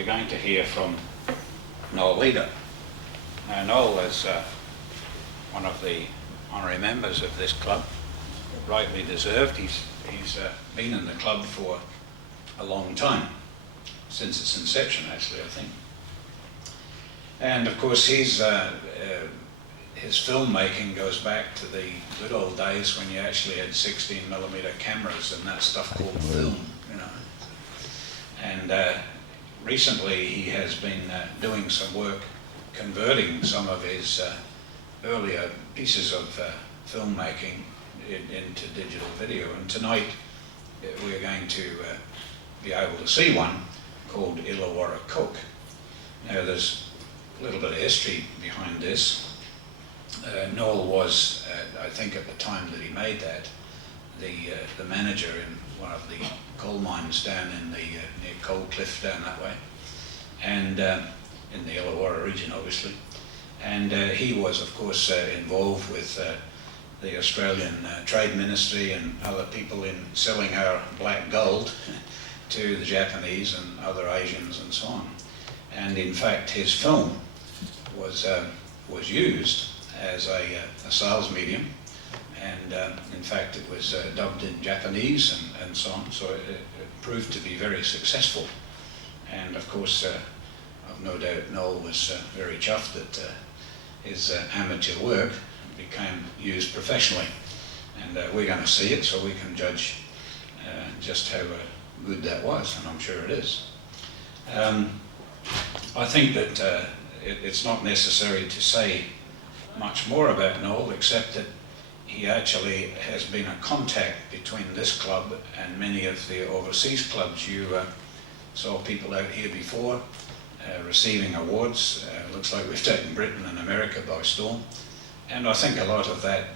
we're going to hear from Noel Leeder. Now, Noel is one of the honorary members of this club, rightly deserved. He's been in the club for a long time, since its inception actually, I think. And of course his filmmaking goes back to the good old days when you actually had 16mm cameras and that stuff called film, you know. And recently he has been doing some work converting some of his earlier pieces of filmmaking into digital video. And tonight we're going to be able to see one called Illawarra Coke. Now there's a little bit of history behind this. Noel was, I think at the time that he made that, the manager in one of the coal mines down in the near Coal Cliff down that way, and in the Illawarra region obviously. And he was of course involved with the Australian Trade Ministry and other people in selling our black gold to the Japanese and other Asians and so on. And in fact his film was used as a sales medium, and in fact it was dubbed in Japanese and so on, so it proved to be very successful. And of course I've no doubt Noel was very chuffed that his amateur work became used professionally, and we're going to see it so we can judge just how good that was, and I'm sure it is. I think that it's not necessary to say much more about Noel, except that he actually has been a contact between this club and many of the overseas clubs. You saw people out here before receiving awards. Looks like we've taken Britain and America by storm. And I think a lot of that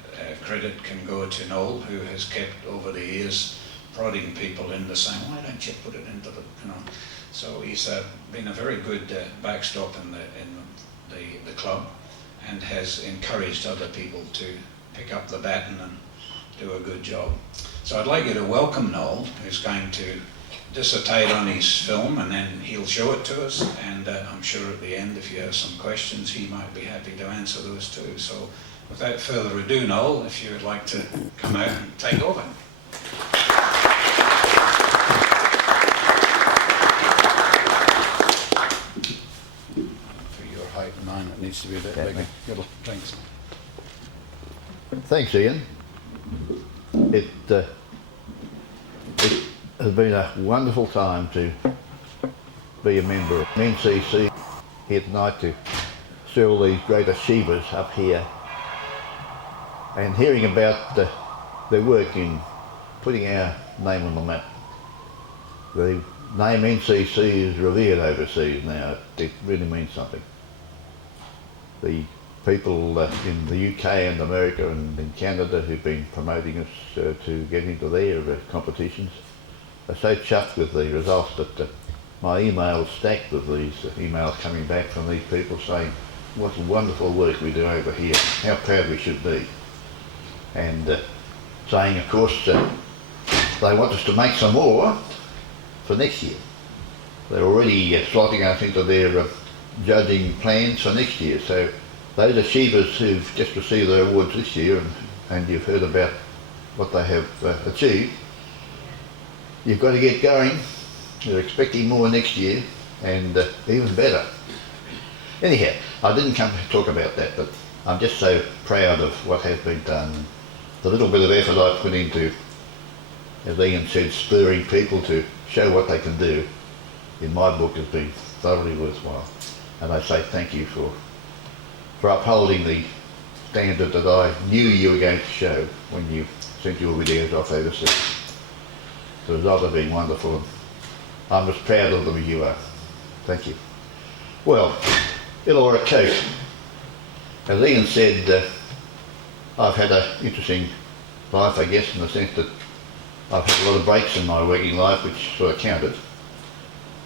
credit can go to Noel, who has kept over the years prodding people into saying, why don't you put it into the, you know. So he's been a very good backstop in the club, and has encouraged other people to pick up the baton and do a good job. So I'd like you to welcome Noel, who's going to dissertate on his film, and then he'll show it to us, and I'm sure at the end if you have some questions he might be happy to answer those too. So without further ado, Noel, if you would like to come out and take over. It needs to be a bit bigger. Good. Thanks. Thanks, Ian. It has been a wonderful time to be a member of NCC here tonight, to see all these great achievers up here and hearing about their work in putting our name on the map. The name NCC is revered overseas now. It really means something. The people in the UK and America and in Canada who've been promoting us to get into their competitions are so chuffed with the results that my email's stacked with these emails coming back from these people saying what wonderful work we do over here, how proud we should be, and saying of course they want us to make some more for next year. They're already slotting us into their judging plans for next year. So those achievers who've just received their awards this year, and you've heard about what they have achieved, you've got to get going. They're expecting more next year, and even better. Anyhow, I didn't come to talk about that, but I'm just so proud of what has been done. The little bit of effort I put into, as Ian said, spurring people to show what they can do, in my book has been thoroughly worthwhile. And I say thank you for upholding the standard that I knew you were going to show when you sent your videos off overseas. The results have been wonderful, and I'm as proud of them as you are. Thank you. Well, Illawarra Coke. As Ian said, I've had an interesting life, I guess, in the sense that I've had a lot of breaks in my working life, which sort of counted.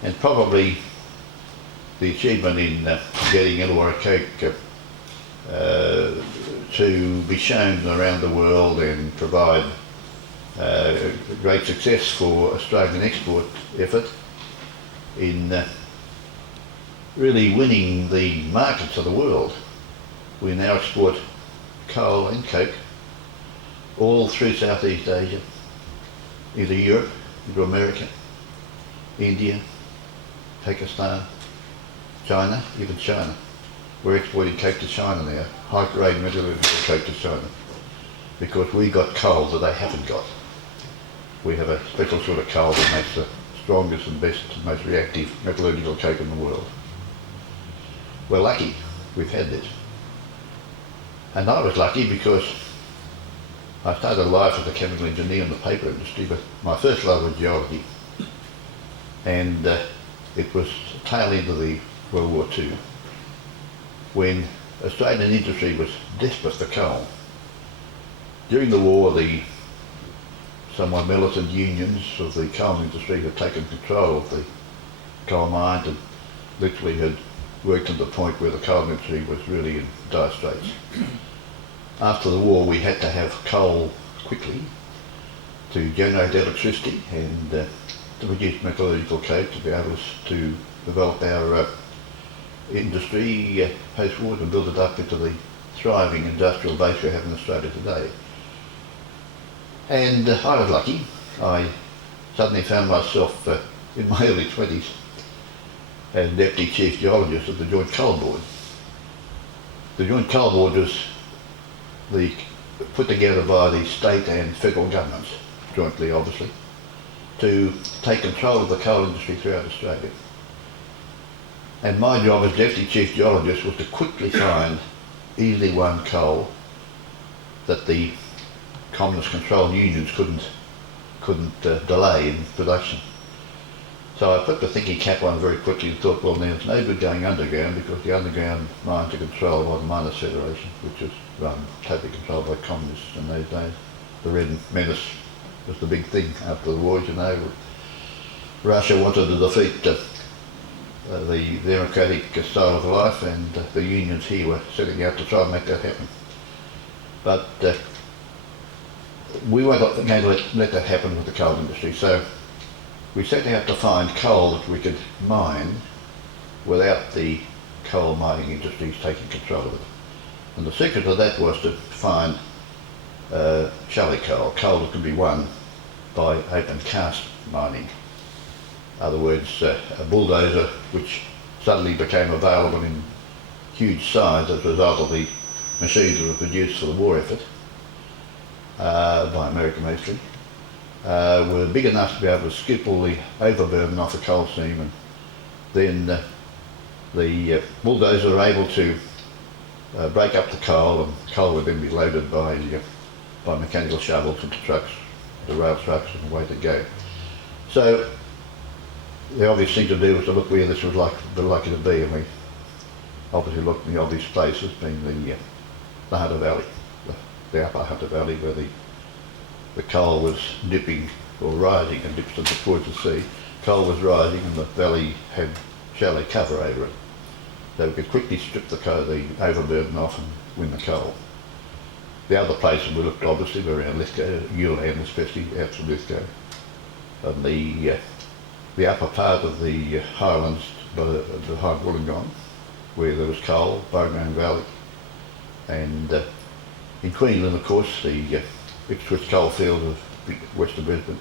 And probably the achievement in getting Illawarra Coke to be shown around the world and provide great success for Australian export effort in really winning the markets of the world. We now export coal and coke all through Southeast Asia, into Europe, into America, India, Pakistan, China, even China. We're exporting coke to China now, high-grade metallurgical coke to China, because we got coal that they haven't got. We have a special sort of coal that makes the strongest and best and most reactive metallurgical coke in the world. We're lucky we've had this. And I was lucky because I started life as a chemical engineer in the paper industry, but my first love was geology. And it was tail end of the World War II, when Australian industry was desperate for coal. During the war, the somewhat militant unions of the coal industry had taken control of the coal mines and literally had worked to the point where the coal industry was really in dire straits. After the war, we had to have coal quickly to generate electricity and to produce metallurgical coke to be able to develop our industry post-war and build it up into the thriving industrial base we have in Australia today. And I was lucky. I suddenly found myself in my early 20s as Deputy Chief Geologist of the Joint Coal Board. The Joint Coal Board was put together by the state and federal governments, jointly obviously, to take control of the coal industry throughout Australia. And my job as Deputy Chief Geologist was to quickly find easily won coal that the communist controlled unions couldn't delay in production. So I put the thinking cap on very quickly and thought, well, there's no good going underground because the underground mines are controlled by the Miners' Federation, which was run totally controlled by communists in those days. The Red Menace was the big thing after the war, you know. Russia wanted to defeat the democratic style of life, and the unions here were setting out to try and make that happen. But we weren't going to let that happen with the coal industry, so we set out to find coal that we could mine without the coal mining industries taking control of it. And the secret of that was to find shallow coal that could be won by open cast mining. In other words, a bulldozer which suddenly became available in huge size as a result of the machines that were produced for the war effort, by America mostly, were big enough to be able to skip all the overburden off the coal seam, and then the bulldozer were able to break up the coal, and coal would then be loaded by mechanical shovels into trucks, the rail trucks, and away to go. So the obvious thing to do was to look where this was likely to be, and we obviously looked in the obvious places, being the Hunter Valley, the upper Hunter Valley, where the coal was dipping or rising and dips towards the sea. Coal was rising and the valley had shallow cover over it. So we could quickly strip the overburden off and win the coal. The other places we looked obviously were around Lithgow, Ulan especially, out from Lithgow. And the upper part of the highlands, the High Wollongong, where there was coal, Bowman Valley. And in Queensland, of course, the Ipswich coalfield of west of Brisbane.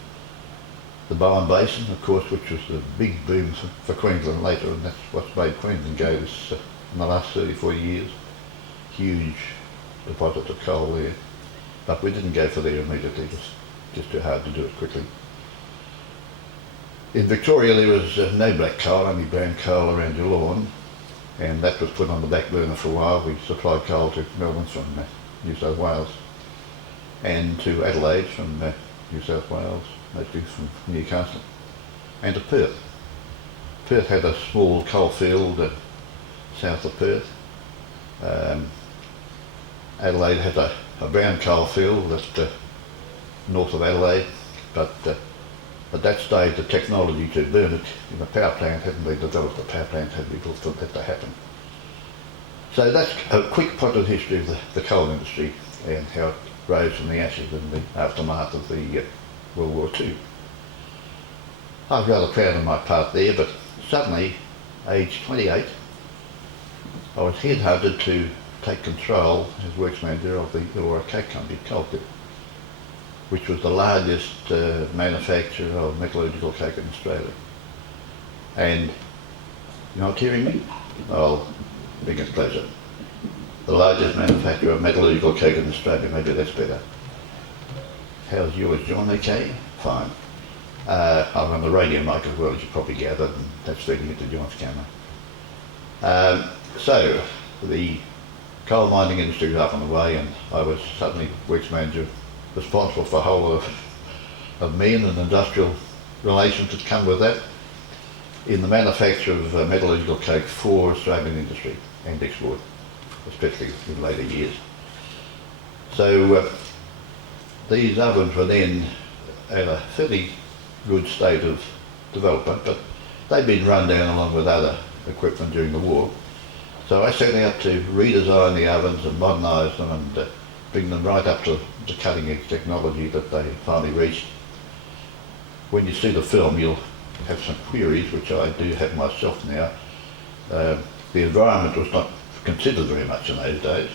The Bowen Basin, of course, which was the big boom for Queensland later, and that's what's made Queensland go this in the last 30, 40 years. Huge deposits of coal there. But we didn't go for there immediately, it was just too hard to do it quickly. In Victoria there was no black coal, only brown coal around Illawarra, and that was put on the back burner for a while. We supplied coal to Melbourne from New South Wales, and to Adelaide from New South Wales, mostly from Newcastle, and to Perth. Perth had a small coal field south of Perth. Adelaide had a brown coal field that's north of Adelaide, but at that stage the technology to burn it in a power plant hadn't been developed. The power plant had to be built for that to happen. So that's a quick part of the history of the coal industry and how it rose from the ashes in the aftermath of the World War II. I was rather proud of my part there, but suddenly aged 28, I was headhunted to take control as works manager of the Illawarra Coke company, Club, which was the largest manufacturer of metallurgical coke in Australia. And you're not hearing me? I'll bring it closer. The largest manufacturer of metallurgical coke in Australia, maybe that's better. How's yours, John? Okay? Fine. I'm on the radio mic as well, as you probably gathered, and that's feeding into John's camera. So, the coal mining industry was up and away, and I was suddenly works manager, responsible for the whole of men and industrial relations that come with that in the manufacture of metallurgical coke for Australian industry and export, especially in later years. So these ovens were then at a fairly good state of development, but they'd been run down along with other equipment during the war. So I set out to redesign the ovens and modernise them and bring them right up to the cutting edge technology that they finally reached. When you see the film, you'll have some queries, which I do have myself now. The environment was not considered very much in those days.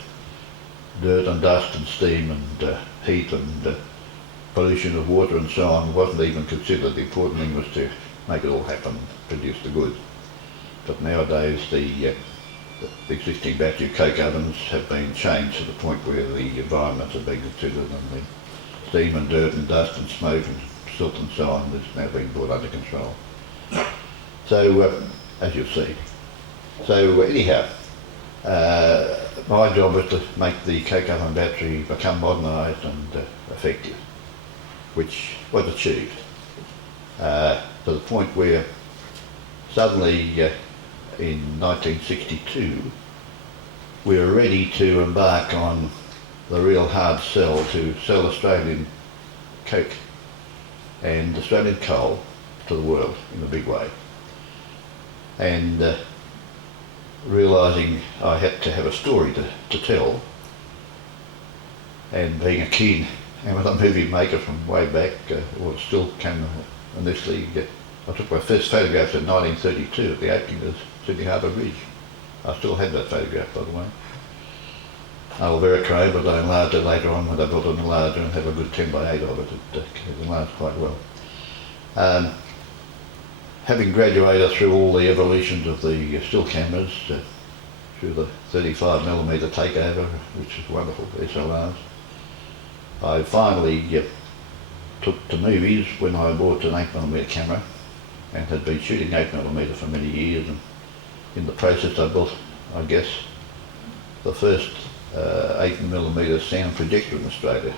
Dirt and dust and steam and heat and pollution of water and so on wasn't even considered. The important thing was to make it all happen, produce the goods. But nowadays the existing battery coke ovens have been changed to the point where the environments have been considered, and the steam and dirt and dust and smoke and silt and so on is now being brought under control. So, as you'll see. So anyhow, my job was to make the coke oven battery become modernised and effective, which was achieved to the point where suddenly in 1962 we were ready to embark on the real hard sell to sell Australian coke and Australian coal to the world in a big way. And realising I had to have a story to tell, and being a keen amateur movie maker from way back, or still came initially, I took my first photographs in 1932 at the opening of Sydney Harbour Bridge. I still have that photograph, by the way. Illawarra, but I enlarged it later on when I built an enlarger and have a good 10 by 8 of it. It enlarged quite well. Having graduated through all the evolutions of the still cameras, through the 35mm takeover, which is wonderful, SLRs, I finally took to movies when I bought an 8mm camera and had been shooting 8mm for many years, and in the process I built, I guess, the first 8mm sound projector in Australia,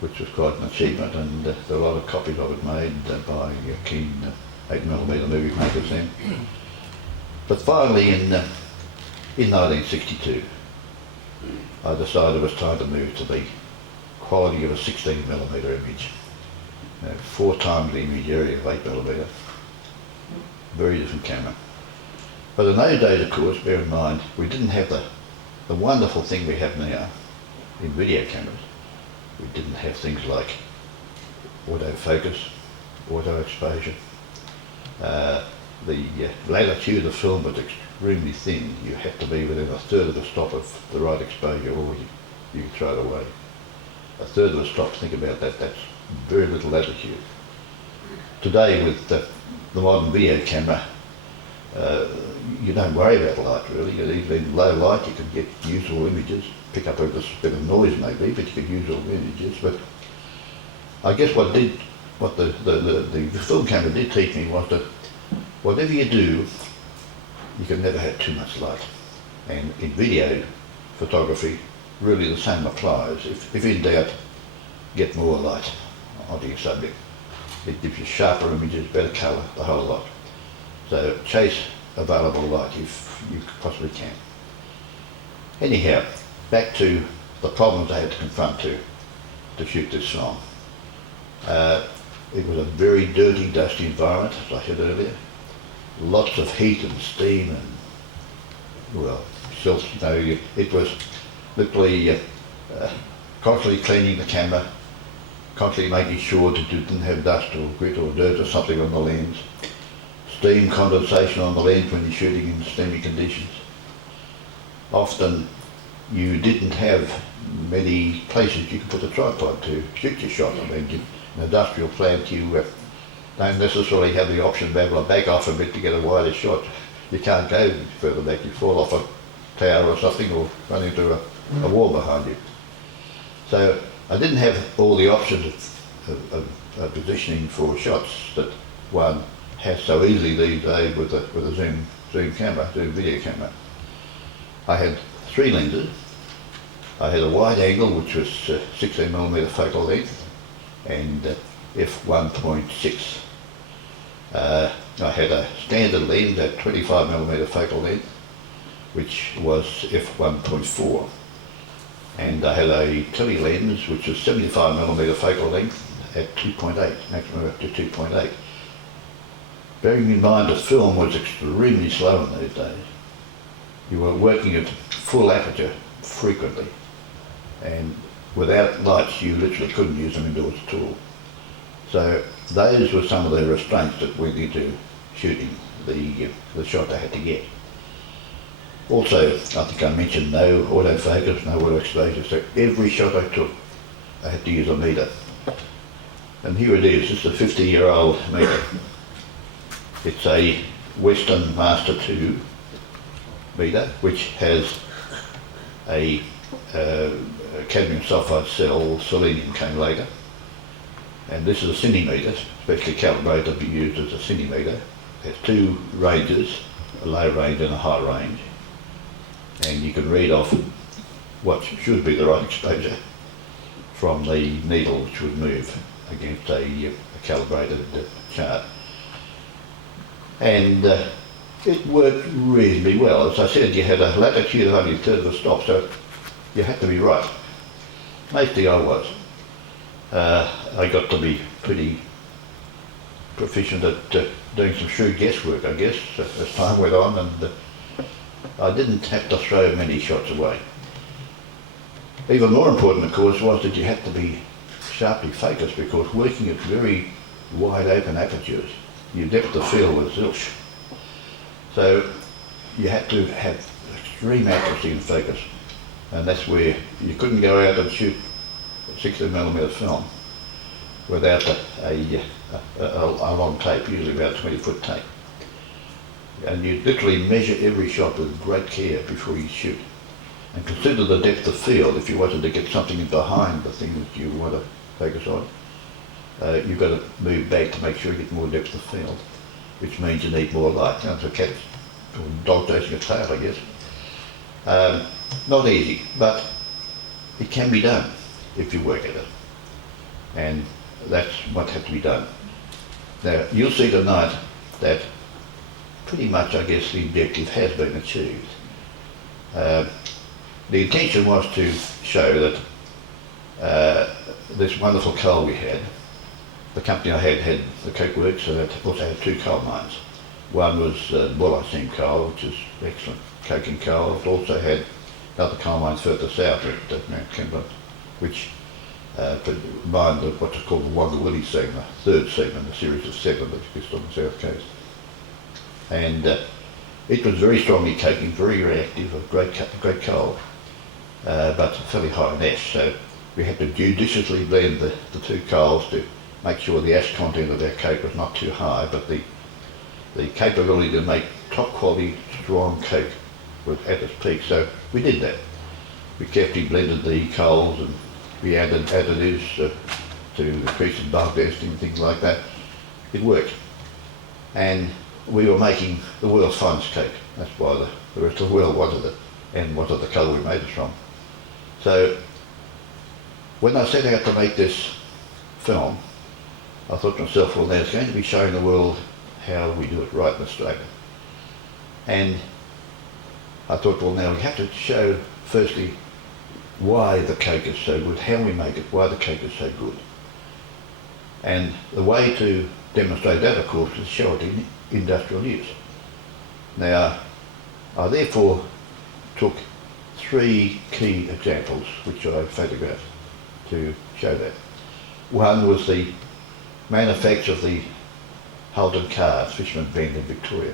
which was quite an achievement, and there were a lot of copies of it made by keen 8mm movie makers then. But finally in 1962 I decided it was time to move to the quality of a 16mm image. 4 times the image area of 8mm. Very different camera. But in those days, of course, bear in mind, we didn't have the wonderful thing we have now in video cameras. We didn't have things like autofocus, auto exposure. The latitude of film was extremely thin. You had to be within a third of a stop of the right exposure, or you could throw it away. A third of a stop, think about that, that's very little latitude. Today with the modern video camera, you don't worry about light really. Even in low light you can get usable images, pick up a bit of noise maybe, but you can use all the images. But I guess what the film camera did teach me was that whatever you do, you can never have too much light. And in video photography, really the same applies. If in doubt, get more light onto your subject. It gives you sharper images, better colour, the whole lot. So chase available light if you possibly can. Anyhow, back to the problems I had to confront to shoot this film. It was a very dirty, dusty environment, as I said earlier. Lots of heat and steam and, well, silt, it was literally constantly cleaning the camera, constantly making sure that you didn't have dust or grit or dirt or something on the lens. steam condensation on the lens when you're shooting in steamy conditions. Often you didn't have many places you could put a tripod to shoot your shot. I mean, in an industrial plant you don't necessarily have the option of being able to back off a bit to get a wider shot. You can't go further back, you fall off a tower or something or run into a wall behind you. So I didn't have all the options of positioning for shots that one has so easily these days with a zoom video camera. I had 3 lenses. I had a wide angle which was 16mm focal length and f1.6. I had a standard lens at 25mm focal length which was f1.4, and I had a tele lens which was 75mm focal length at 2.8, maximum up to 2.8. Bearing in mind the film was extremely slow in those days. You were working at full aperture frequently, and without lights you literally couldn't use them indoors at all. So those were some of the restraints that went into shooting the shot I had to get. Also, I think I mentioned no autofocus, no auto exposure, so every shot I took I had to use a meter. And here it is, it's a 50-year-old meter. It's a Western Master 2 meter which has a cadmium sulphide cell, selenium came later. And this is a centimetre, specially calibrated to be used as a centimetre. It has 2 ranges, a low range and a high range. And you can read off what should be the right exposure from the needle which would move against a calibrated chart. And it worked reasonably well. As I said, you had a latitude of only a third of a stop, so you had to be right. Mostly I was. I got to be pretty proficient at doing some shrewd guesswork, I guess, as time went on, and I didn't have to throw many shots away. Even more important, of course, was that you had to be sharply focused, because working at very wide open apertures, your depth of field was zilch. So you had to have extreme accuracy and focus, and that's where you couldn't go out and shoot 16mm film without a long tape, usually about a 20-foot tape. And you literally measure every shot with great care before you shoot. And consider the depth of field if you wanted to get something in behind the thing that you want to focus on. You've got to move back to make sure you get more depth of field, which means you need more light. It's a cat or dog chasing a tail, I guess. Not easy, but it can be done if you work at it. And that's what had to be done. Now, you'll see tonight that pretty much, I guess, the objective has been achieved. The intention was to show that this wonderful coal we had, the company I had the Coke Works, so that also had 2 coal mines. One was Bullite coal, which is excellent coking coal. It also had other coal mines further south at Mount Kimberley, which mined what's called the Wagga Willie seam, the 3rd seam in the series of 7 that exists on the south coast. And it was very strongly coking, very reactive, of great coal, but fairly high in ash. So we had to judiciously blend the 2 coals to make sure the ash content of our coke was not too high, but the capability to make top quality, strong coke was at its peak. So we did that. We carefully blended the coals, and we added additives to increase the bulk density and things like that. It worked. And we were making the world's finest coke. That's why the rest of the world wanted it, and wanted the colour we made it from. So when I set out to make this film, I thought to myself, well, now it's going to be showing the world how we do it right in Australia. And I thought, well, now we have to show, firstly, why the coke is so good, how we make it, why the coke is so good. And the way to demonstrate that, of course, is show it in industrial use. Now, I therefore took 3 key examples which I photographed to show that. One was the manufacture of the Holden cars, Fisherman Bend in Victoria.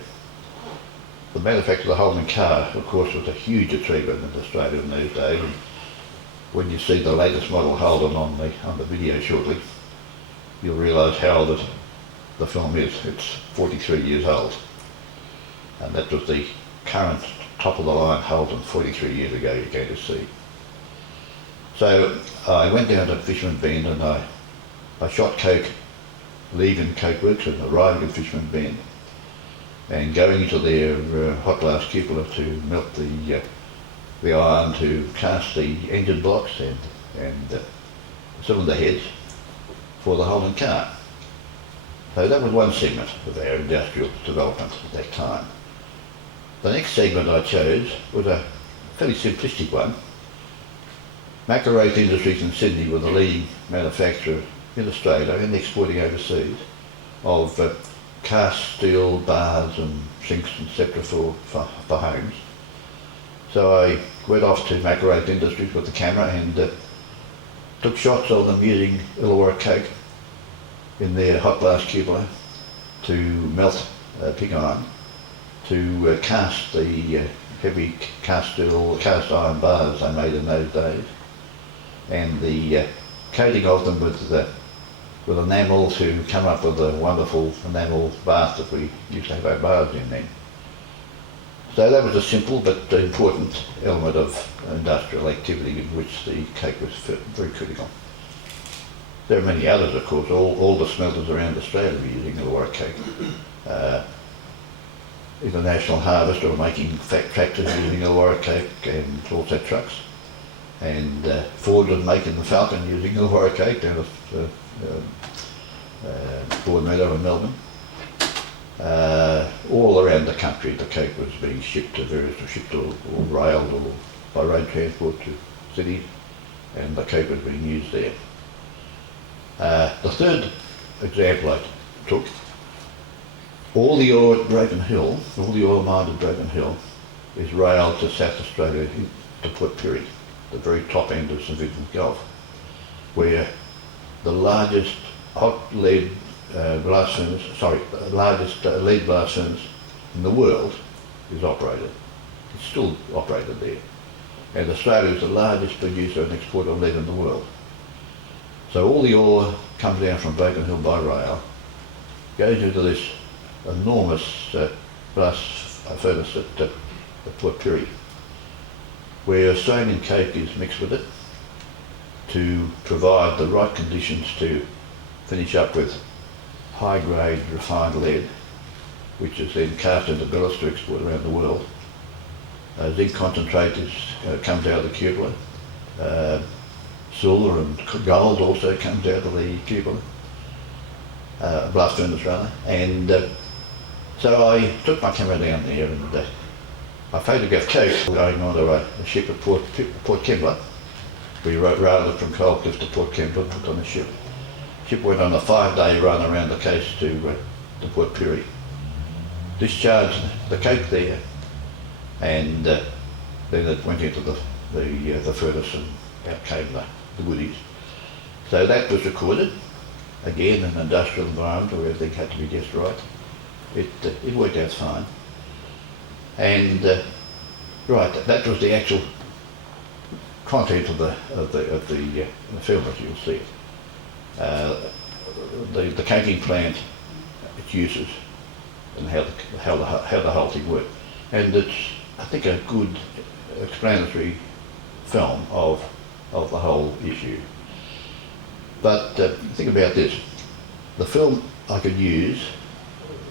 The manufacture of the Holden car, of course, was a huge achievement in Australia in those days. And when you see the latest model Holden on the video shortly, you'll realise how old the film is. It's 43 years old. And that was the current top of the line Holden 43 years ago, you're going to see. So I went down to Fisherman Bend and I shot Coke, leaving Coke Works and arriving in Fisherman Bend and going into their hot glass cupola to melt the iron to cast the engine blocks and cylinder heads for the Holden car. So that was one segment of our industrial development at that time. The next segment I chose was a fairly simplistic one. McIlwraith Industries in Sydney were the leading manufacturer in Australia and exporting overseas of cast steel bars and sinks etc. for homes. So I went off to McIlwraith Industries with the camera and took shots of them using Illawarra Coke in their hot glass cupola to melt pig iron, to cast the heavy cast iron bars they made in those days, and the coating of them with enamel to come up with a wonderful enamel bath that we used to have our bars in then. So that was a simple but important element of industrial activity in which the Coke was very critical. There are many others, of course. All the smelters around Australia were using Illawarra Coke. International Harvester were making tractors using Illawarra Coke and also trucks. And Ford was making the Falcon using Illawarra Coke down at Ford Meadow in Melbourne. All around the country the Coke was being shipped or railed or by road transport to cities, and the Coke was being used there. The third example I took, all the ore at Broken Hill, all the oil mined at Broken Hill is railed to South Australia to Port Pirie, the very top end of St Vincent's Gulf, where the largest lead blast furnace in the world is operated. It's still operated there. And Australia is the largest producer and exporter of lead in the world. So all the ore comes down from Broken Hill by rail, goes into this enormous blast furnace at Port Pirie, where Australian Coke is mixed with it to provide the right conditions to finish up with high-grade refined lead, which is then cast into billets to export around the world. Zinc concentrate comes out of the cupola. Silver and gold also comes out of the cupola, blast furnace rather. And so I took my camera down there and I photographed Coke going onto a ship at Port Kembla. We railed it from Coalcliff to Port Kembla, put on a ship. Ship went on a 5-day run around the coast to Port Pirie. Discharged the Coke there, and then it went into the furnace and out came the goodies. So that was recorded, again in an industrial environment where everything had to be just right. It worked out fine. And right, that was the actual content of the film, as you'll see. The coking plant, its uses, and how the whole thing worked. And it's, I think, a good explanatory film of the whole issue. But think about this. The film I could use,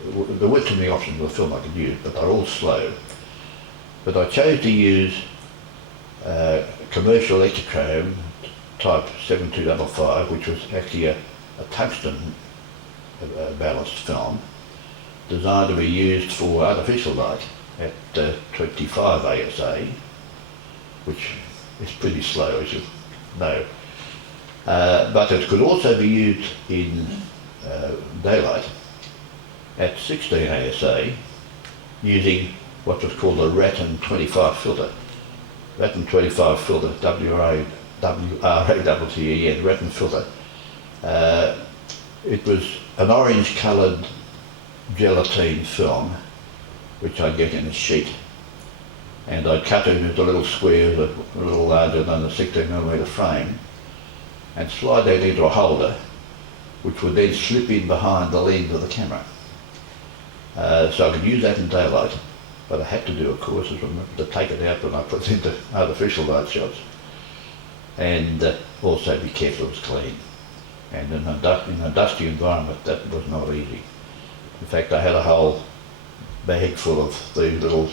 there weren't too many options of the film I could use, but they're all slow. But I chose to use commercial Ektachrome type 7255, which was actually a tungsten ballast film designed to be used for artificial light at 25 ASA, which is pretty slow, as you know. But it could also be used in daylight at 16 ASA using what was called a Rattan 25 filter. Rattan 25 filter, W-R-A-T-T-E-N, Rattan filter. It was an orange coloured gelatine film, which I'd get in a sheet, and I'd cut it into little squares a little larger than a 16mm frame, and slide that into a holder, which would then slip in behind the lens of the camera. So I could use that in daylight, but I had to do, of course, is remember to take it out when I put it into artificial light shots, and also be careful it was clean. And in a dusty environment, that was not easy. In fact, I had a whole bag full of these little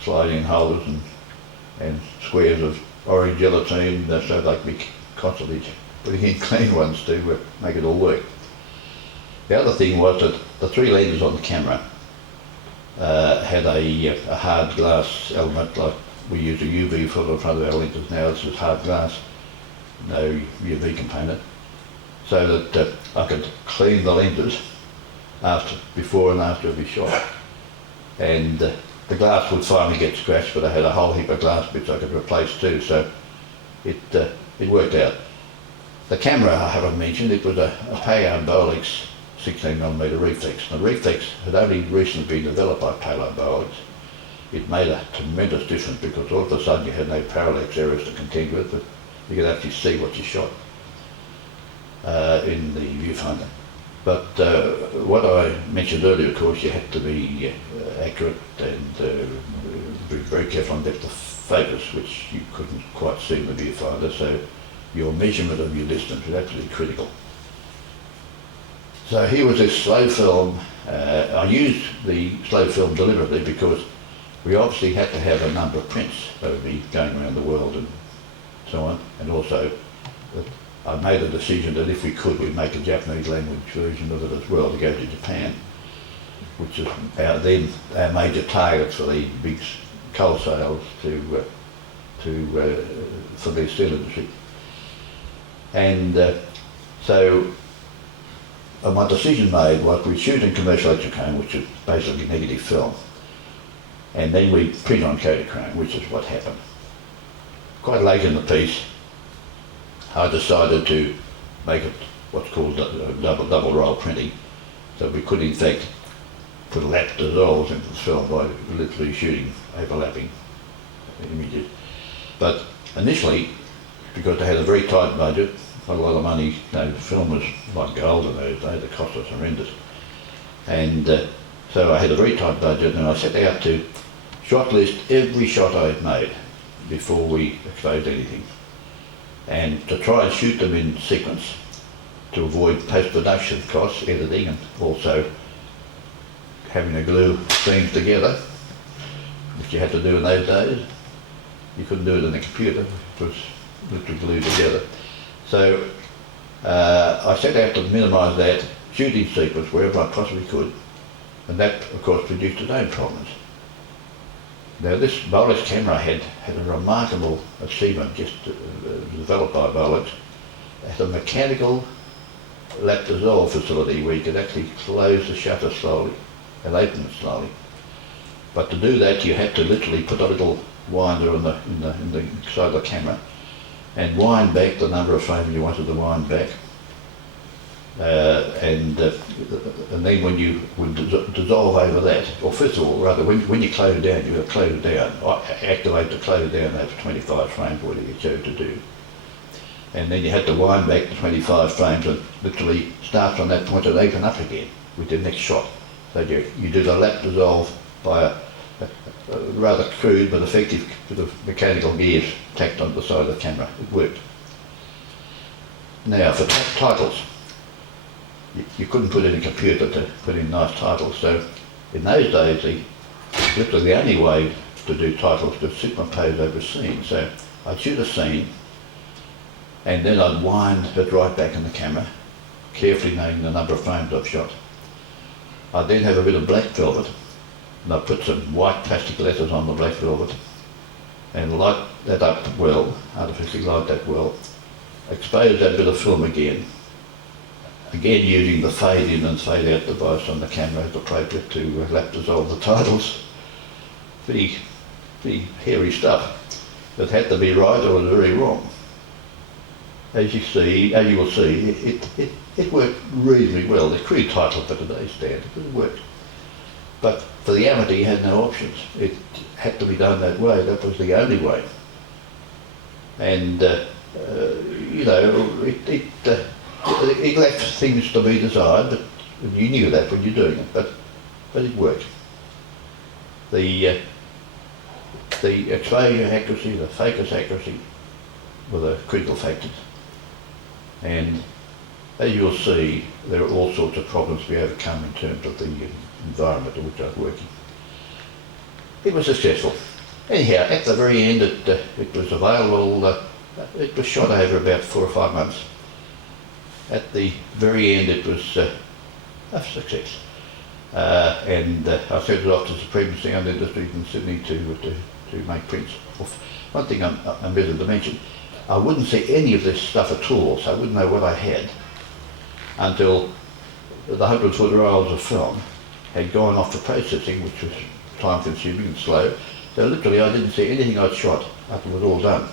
sliding holders and squares of orange gelatine, so they could be constantly putting in clean ones to make it all work. The other thing was that the three lenses on the camera had a hard glass element, like we use a UV filter in front of our lenses now. This is hard glass, no UV component, so that I could clean the lenses before and after every shot. And the glass would finally get scratched, but I had a whole heap of glass bits I could replace too, so it worked out. The camera I haven't mentioned, it was a Payard Bolex 16mm reflex. The reflex had only recently been developed by Payard Bolex. It made a tremendous difference because all of a sudden you had no parallax errors to contend with, but you could actually see what you shot in the viewfinder. But what I mentioned earlier, of course, you had to be accurate and be very careful on depth of focus, which you couldn't quite see in the viewfinder, so your measurement of your distance was absolutely critical. So here was this slow film. I used the slow film deliberately because we obviously had to have a number of prints that would be going around the world and so on, and also I made a decision that if we could, we'd make a Japanese language version of it as well to go to Japan, which is then our major targets for the big coal sales for the steel industry. And so my decision made was we'd shoot in commercial Ektachrome, which is basically negative film, and then we print on Ektachrome, which is what happened. Quite late in the piece, I decided to make it what's called double roll printing, so we could in fact put lap dissolves into the film by literally shooting overlapping images. But initially, because they had a very tight budget, not a lot of money, film was like gold in those days, it cost us horrendous. And so I had a very tight budget, and I set out to shot list every shot I had made before we exposed anything, and to try and shoot them in sequence to avoid post-production costs, editing, and also having to glue scenes together, which you had to do in those days. You couldn't do it in a computer, it was literally glued together. So I set out to minimise that shooting sequence wherever I possibly could, and that of course produced its own problems. Now this Bolex camera had a remarkable achievement just developed by Bolex. It had a mechanical lap dissolve facility where you could actually close the shutter slowly and open it slowly. But to do that you had to literally put a little winder in the side of the camera and wind back the number of frames you wanted to wind back. And then when you would dissolve over that, or first of all, rather, when you close down, you would close down, activate the close down over 25 frames, whatever you chose to do. And then you had to wind back the 25 frames and literally start from that point and open up again with the next shot. So you do the lap dissolve by a rather crude but effective bit of mechanical gears tacked onto the side of the camera. It worked. Now for titles, you couldn't put in a computer to put in nice titles, so in those days literally the only way to do titles was to superimpose over a scene. So I'd shoot a scene and then I'd wind it right back in the camera, carefully knowing the number of frames I've shot. I'd then have a bit of black velvet, and I'd put some white plastic letters on the black velvet and light that up well, artificially light that well, expose that bit of film again using the fade in and fade out device on the camera as appropriate to lap dissolve the titles. Pretty hairy stuff that had to be right or it was very wrong. As you will see, it worked reasonably well. The crude title for today's standard, it worked. But for the amateur, you had no options. It had to be done that way. That was the only way. And you know, it left things to be desired, but you knew that when you're doing it. But it worked. The exposure accuracy, the focus accuracy were the critical factors. And as you'll see, there are all sorts of problems to be overcome in terms of the environment in which I was working. It was successful. Anyhow, at the very end it was available, it was shot over about 4 or 5 months. At the very end it was a success. And I sent it off to Supreme Sound Industries in Sydney to make prints. One thing I'm omitted to mention, I wouldn't see any of this stuff at all, so I wouldn't know what I had until the 100-foot rolls of film had gone off for processing, which was time consuming and slow. So literally I didn't see anything I'd shot after it was all done.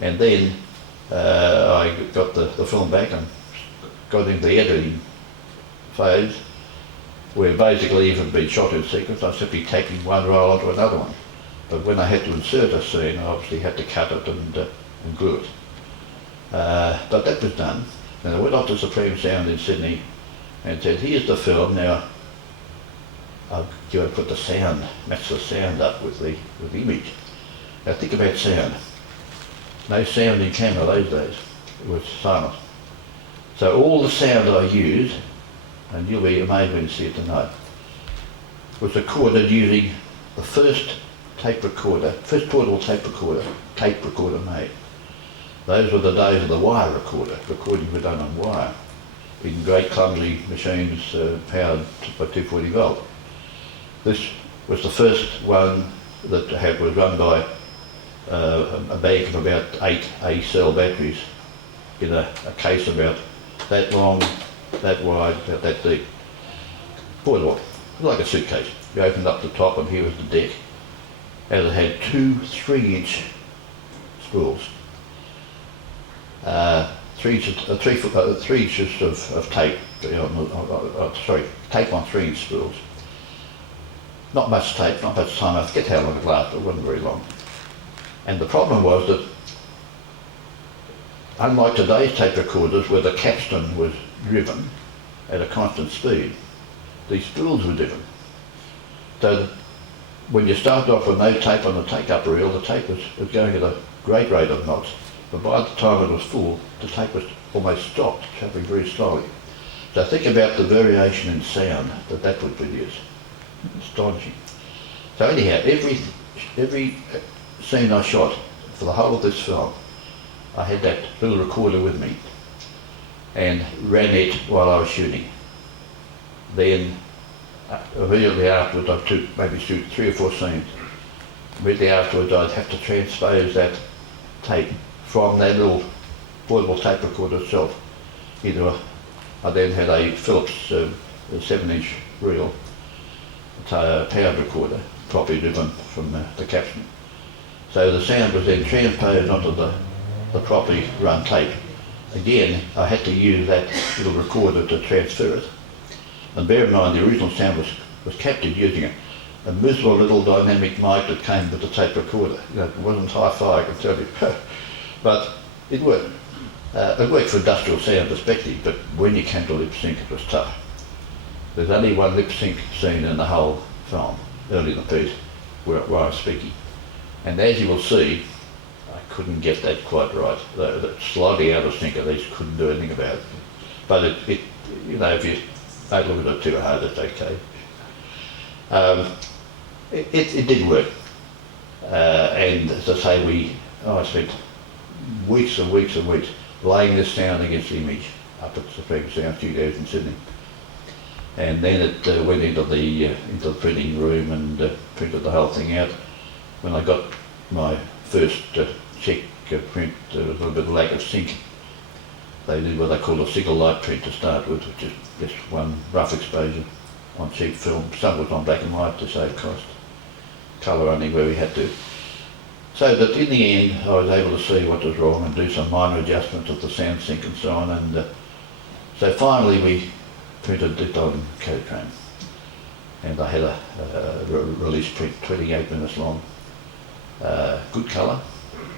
And then I got the film back and got into the editing phase, where basically if it had been shot in sequence, I was simply taking one roll onto another one. But when I had to insert a scene, I obviously had to cut it and glue it. But that was done. And I went off to Supreme Sound in Sydney and said, here's the film, now I've got to put the sound, match the sound up with the image. Now think about sound. No sound in camera those days, it was silent. So all the sound I used, and you'll be amazed when you see it tonight, was recorded using the first portable tape recorder made. Those were the days of the wire recorder. Recordings were done on wire in great clumsy machines powered by 240 volt. This was the first one that was run by a bank of about 8 A-cell batteries in a case about that long, that wide, about that deep. Portable, like a suitcase. You opened up the top and here was the deck. And it had 2 3-inch spools. 3 inches of tape, tape on 3-inch spools. Not much tape, not much time. I forget how long it lasted, it wasn't very long. And the problem was that, unlike today's tape recorders where the capstan was driven at a constant speed, these spools were driven. So when you started off with no tape on the take-up reel, the tape was going at a great rate of knots. But by the time it was full, the tape was almost stopped, travelling very slowly. So think about the variation in sound that would produce. Astonishing. So anyhow, every scene I shot for the whole of this film, I had that little recorder with me and ran it while I was shooting. Then immediately afterwards, I'd maybe shoot 3 or 4 scenes. Immediately afterwards, I'd have to transpose that tape from that little portable tape recorder itself into I then had a Philips 7-inch reel, powered recorder, properly driven from the capstan. So the sound was then transposed onto the properly run tape. Again, I had to use that little recorder to transfer it. And bear in mind, the original sound was captured using a miserable little dynamic mic that came with the tape recorder. You know, it wasn't hi-fi, I can tell you. But it worked. It worked from industrial sound perspective, but when you came to lip sync, it was tough. There's only one lip sync scene in the whole film, early in the piece, where I was speaking. And as you will see, I couldn't get that quite right. That's slightly out of sync, at least couldn't do anything about it. But it you know, if you don't look at it too hard, it's okay. It did work. And as I say, I spent weeks and weeks and weeks laying this down against the image up at Supreme Sound Studios in Sydney. And then it went into the printing room and printed the whole thing out. When I got my first check print, there was a little bit of lack of sync. They did what they call a single light print to start with, which is just one rough exposure on cheap film. Some was on black and white to save cost. Colour only where we had to. So that in the end I was able to see what was wrong and do some minor adjustments of the sound sync and so on. And so finally we printed it on Ektachrome. and I had a release print, 28 minutes long. Good colour,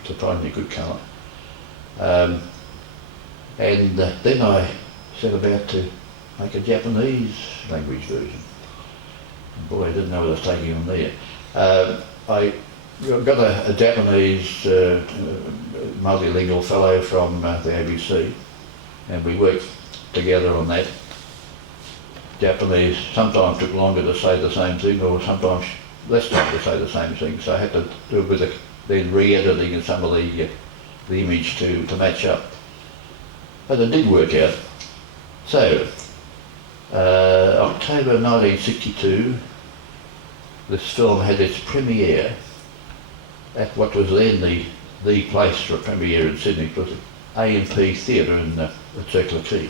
surprisingly good colour. And then I set about to make a Japanese language version. Boy, I didn't know what I was taking on there. I got a Japanese multilingual fellow from the ABC, and we worked together on that. Japanese sometimes took longer to say the same thing, or sometimes less time to say the same thing, so I had to do a bit of then re-editing of some of the image to match up. But it did work out. So, October 1962, this film had its premiere at what was then the place for a premiere in Sydney. It was the A&P Theatre in the Circular Quay.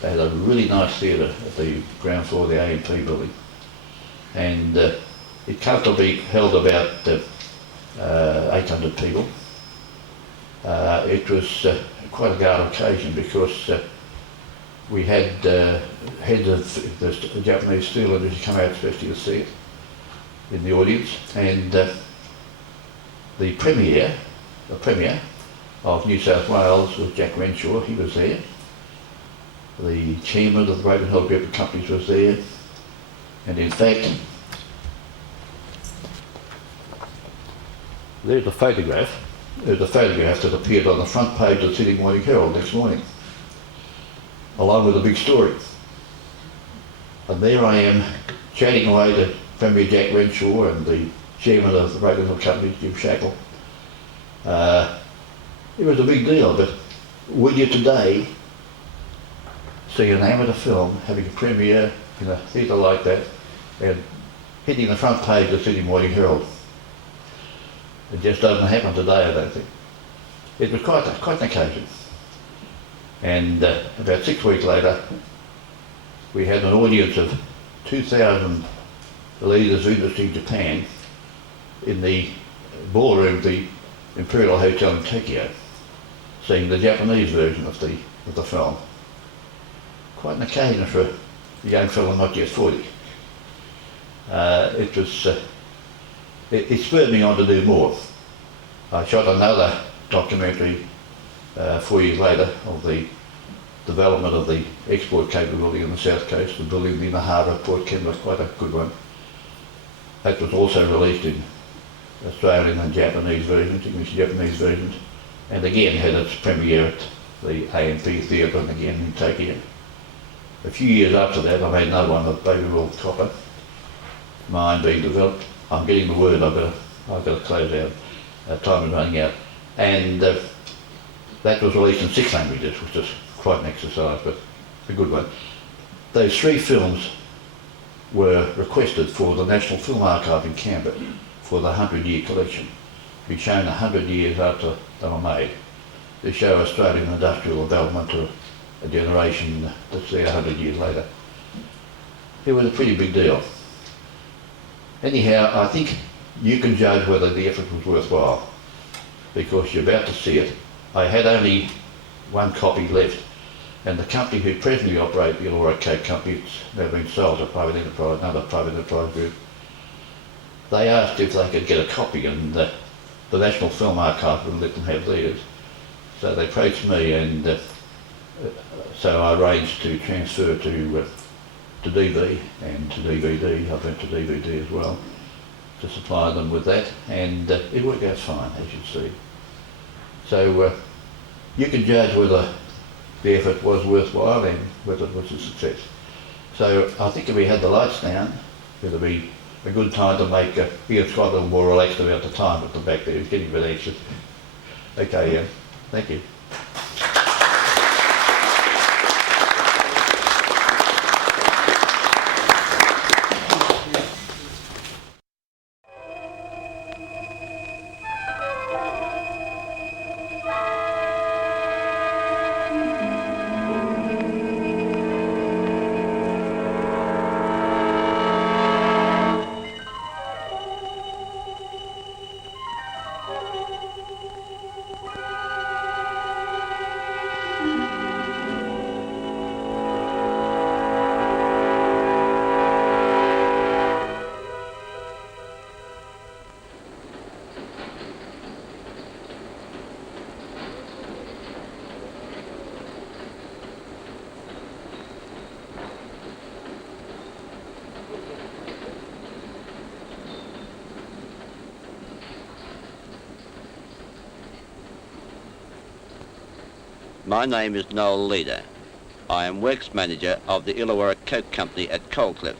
They had a really nice theatre at the ground floor of the A&P building, and it comfortably held about 800 people. It was quite a guard occasion because we had heads of the Japanese steel industry come out especially to see it in the audience, and the Premier of New South Wales was Jack Renshaw. He was there. The chairman of the Ravenhill Group of Companies was there, and in fact, there's a photograph. There's a photograph that appeared on the front page of the Sydney Morning Herald next morning, along with a big story. And there I am chatting away to Premier Jack Renshaw and the chairman of the Ravenhill Companies, Jim Shackle. It was a big deal, but would you today see an amateur film having a premiere in a theatre like that and hitting the front page of the Sydney Morning Herald? It just doesn't happen today, I don't think. It was quite an occasion. And about 6 weeks later, we had an audience of 2,000 leaders of industry in Japan in the ballroom of the Imperial Hotel in Tokyo, seeing the Japanese version of the film. Quite an occasion for a young fellow not yet 40. It spurred me on to do more. I shot another documentary 4 years later of the development of the export capability on the south coast, the building of the inner harbour at Port Kembla, quite a good one. That was also released in Australian and Japanese versions, English and Japanese versions, and again had its premiere at the A&P Theatre and again in Tokyo. A few years after that, I made another one of Baby Rolled Copper, mine being developed. I'm getting the word, I've got to close out. Time is running out. And that was released in 6 languages, which is quite an exercise, but a good one. Those 3 films were requested for the National Film Archive in Canberra for the 100-year collection, to be shown 100 years after they were made, to show Australian industrial development to a generation that's there 100 years later. It was a pretty big deal. Anyhow, I think you can judge whether the effort was worthwhile, because you're about to see it. I had only 1 copy left, and the company who presently operates the Illawarra Coke company, it's now been sold to private enterprise, another private enterprise group. They asked if they could get a copy, and the National Film Archive wouldn't let them have theirs. So they approached me, and so I arranged to transfer to DV and to DVD. I went to DVD as well to supply them with that, and it worked out fine, as you see. So you can judge whether the effort was worthwhile and whether it was a success. So I think if we had the lights down, it would be a good time to make Ian's quite a little more relaxed about the time at the back there. He's getting a bit anxious. Okay, Ian. Thank you. My name is Noel Leeder. I am Works Manager of the Illawarra Coke Company at Coalcliff.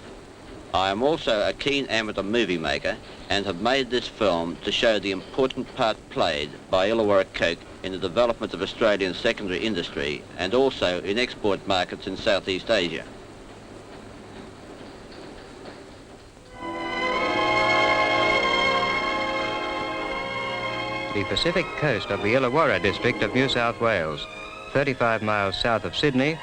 I am also a keen amateur movie maker and have made this film to show the important part played by Illawarra Coke in the development of Australian secondary industry and also in export markets in Southeast Asia. The Pacific coast of the Illawarra district of New South Wales, 35 miles south of Sydney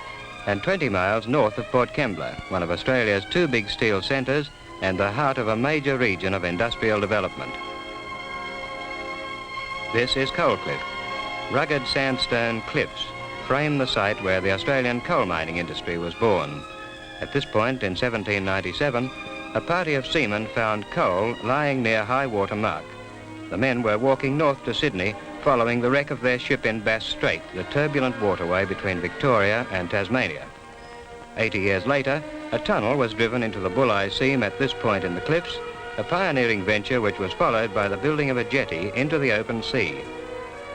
and 20 miles north of Port Kembla, one of Australia's two big steel centres and the heart of a major region of industrial development. This is Coalcliff. Rugged sandstone cliffs frame the site where the Australian coal mining industry was born. At this point in 1797, a party of seamen found coal lying near high water mark. The men were walking north to Sydney following the wreck of their ship in Bass Strait, the turbulent waterway between Victoria and Tasmania. 80 years later, a tunnel was driven into the Bulleye Seam at this point in the cliffs, a pioneering venture which was followed by the building of a jetty into the open sea.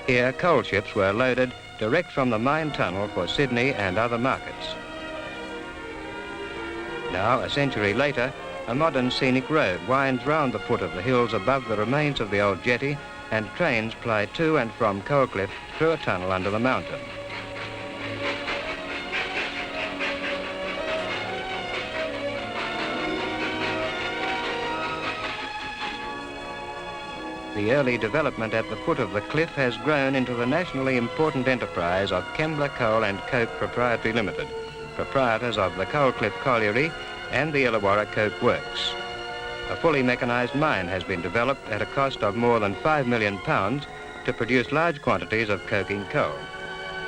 Here, coal ships were loaded direct from the mine tunnel for Sydney and other markets. Now, a century later, a modern scenic road winds round the foot of the hills above the remains of the old jetty, and trains ply to and from Coalcliff through a tunnel under the mountain. The early development at the foot of the cliff has grown into the nationally important enterprise of Kembla Coal and Coke Proprietary Limited, proprietors of the Coalcliff Colliery and the Illawarra Coke Works. A fully mechanised mine has been developed at a cost of more than £5 million to produce large quantities of coking coal.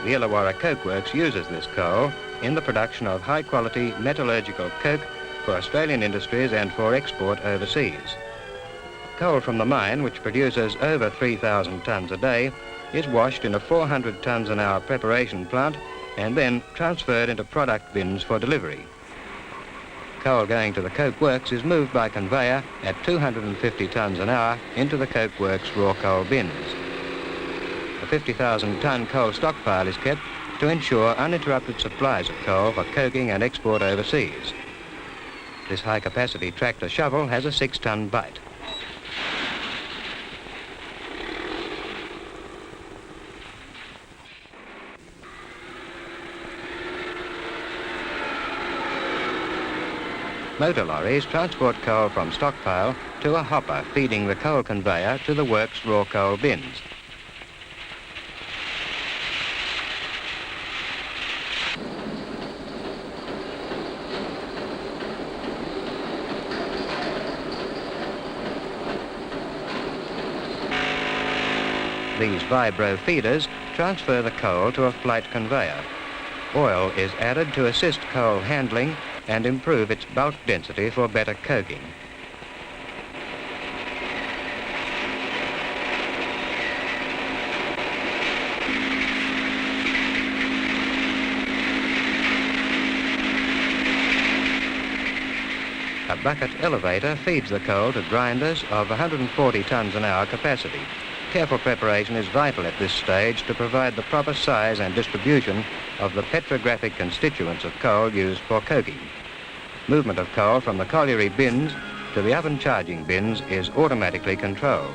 The Illawarra Coke Works uses this coal in the production of high-quality metallurgical coke for Australian industries and for export overseas. Coal from the mine, which produces over 3,000 tonnes a day, is washed in a 400 tonnes an hour preparation plant and then transferred into product bins for delivery. Coal going to the Coke Works is moved by conveyor at 250 tonnes an hour into the Coke Works raw coal bins. A 50,000 tonne coal stockpile is kept to ensure uninterrupted supplies of coal for coking and export overseas. This high-capacity tractor shovel has a 6-tonne bite. Motor lorries transport coal from stockpile to a hopper feeding the coal conveyor to the works' raw coal bins. These vibro feeders transfer the coal to a flight conveyor. Oil is added to assist coal handling and improve its bulk density for better coking. A bucket elevator feeds the coal to grinders of 140 tonnes an hour capacity. Careful preparation is vital at this stage to provide the proper size and distribution of the petrographic constituents of coal used for coking. Movement of coal from the colliery bins to the oven charging bins is automatically controlled.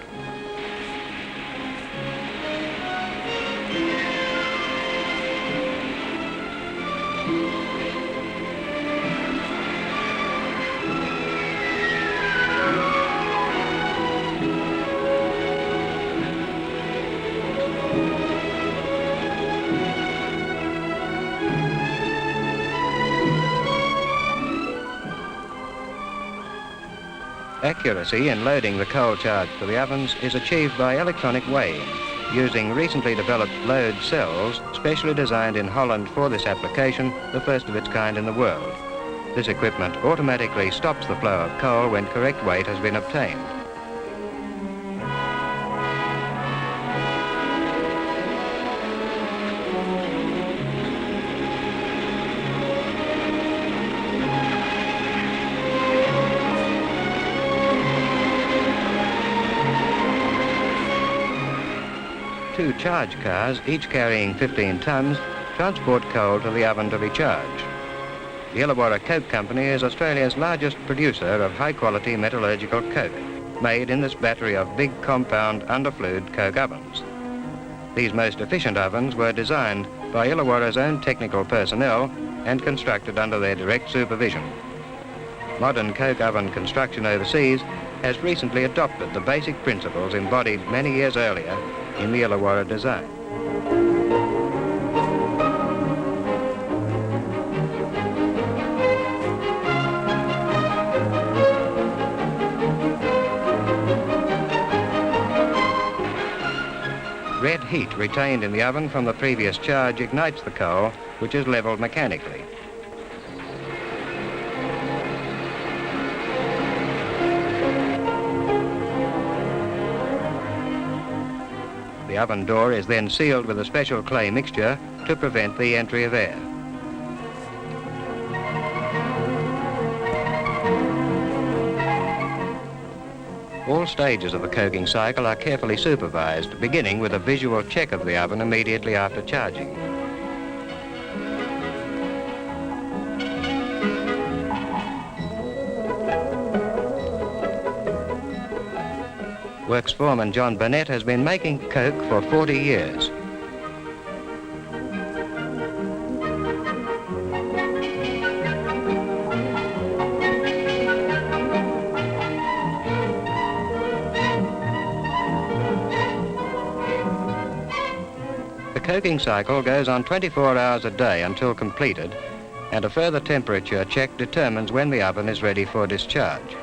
Accuracy in loading the coal charge to the ovens is achieved by electronic weighing, using recently developed load cells specially designed in Holland for this application, the first of its kind in the world. This equipment automatically stops the flow of coal when correct weight has been obtained. Two charge cars, each carrying 15 tonnes, transport coal to the oven to be charged. The Illawarra Coke Company is Australia's largest producer of high-quality metallurgical coke, made in this battery of big compound underflued coke ovens. These most efficient ovens were designed by Illawarra's own technical personnel and constructed under their direct supervision. Modern coke oven construction overseas has recently adopted the basic principles embodied many years earlier in the Illawarra design. Red heat retained in the oven from the previous charge ignites the coal, which is levelled mechanically. The oven door is then sealed with a special clay mixture to prevent the entry of air. All stages of the coking cycle are carefully supervised, beginning with a visual check of the oven immediately after charging. Works foreman John Burnett has been making coke for 40 years. The coking cycle goes on 24 hours a day until completed, and a further temperature check determines when the oven is ready for discharge.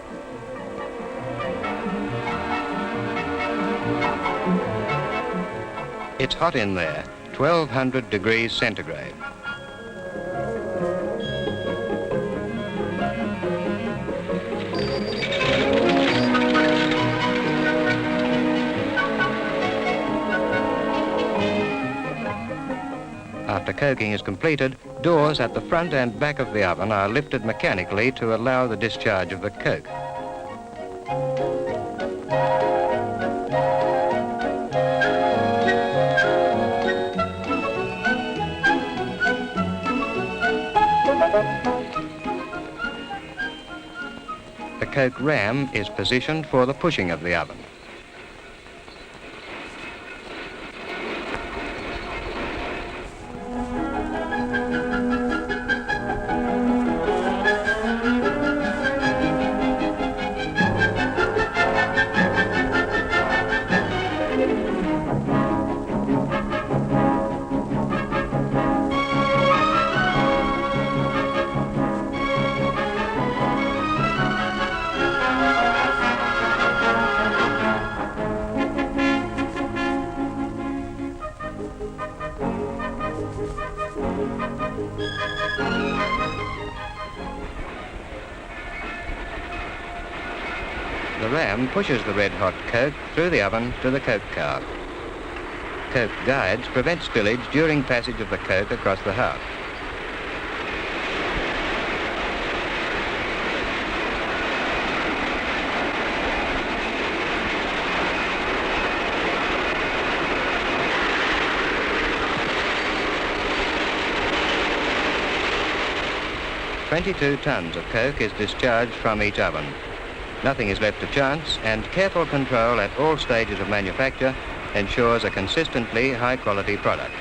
It's hot in there, 1200 degrees centigrade. After coking is completed, doors at the front and back of the oven are lifted mechanically to allow the discharge of the coke. The coke ram is positioned for the pushing of the oven. The ram pushes the red-hot coke through the oven to the coke car. Coke guides prevent spillage during passage of the coke across the hearth. "22 tons of coke is discharged from each oven. Nothing is left to chance, and careful control at all stages of manufacture ensures a consistently high-quality product.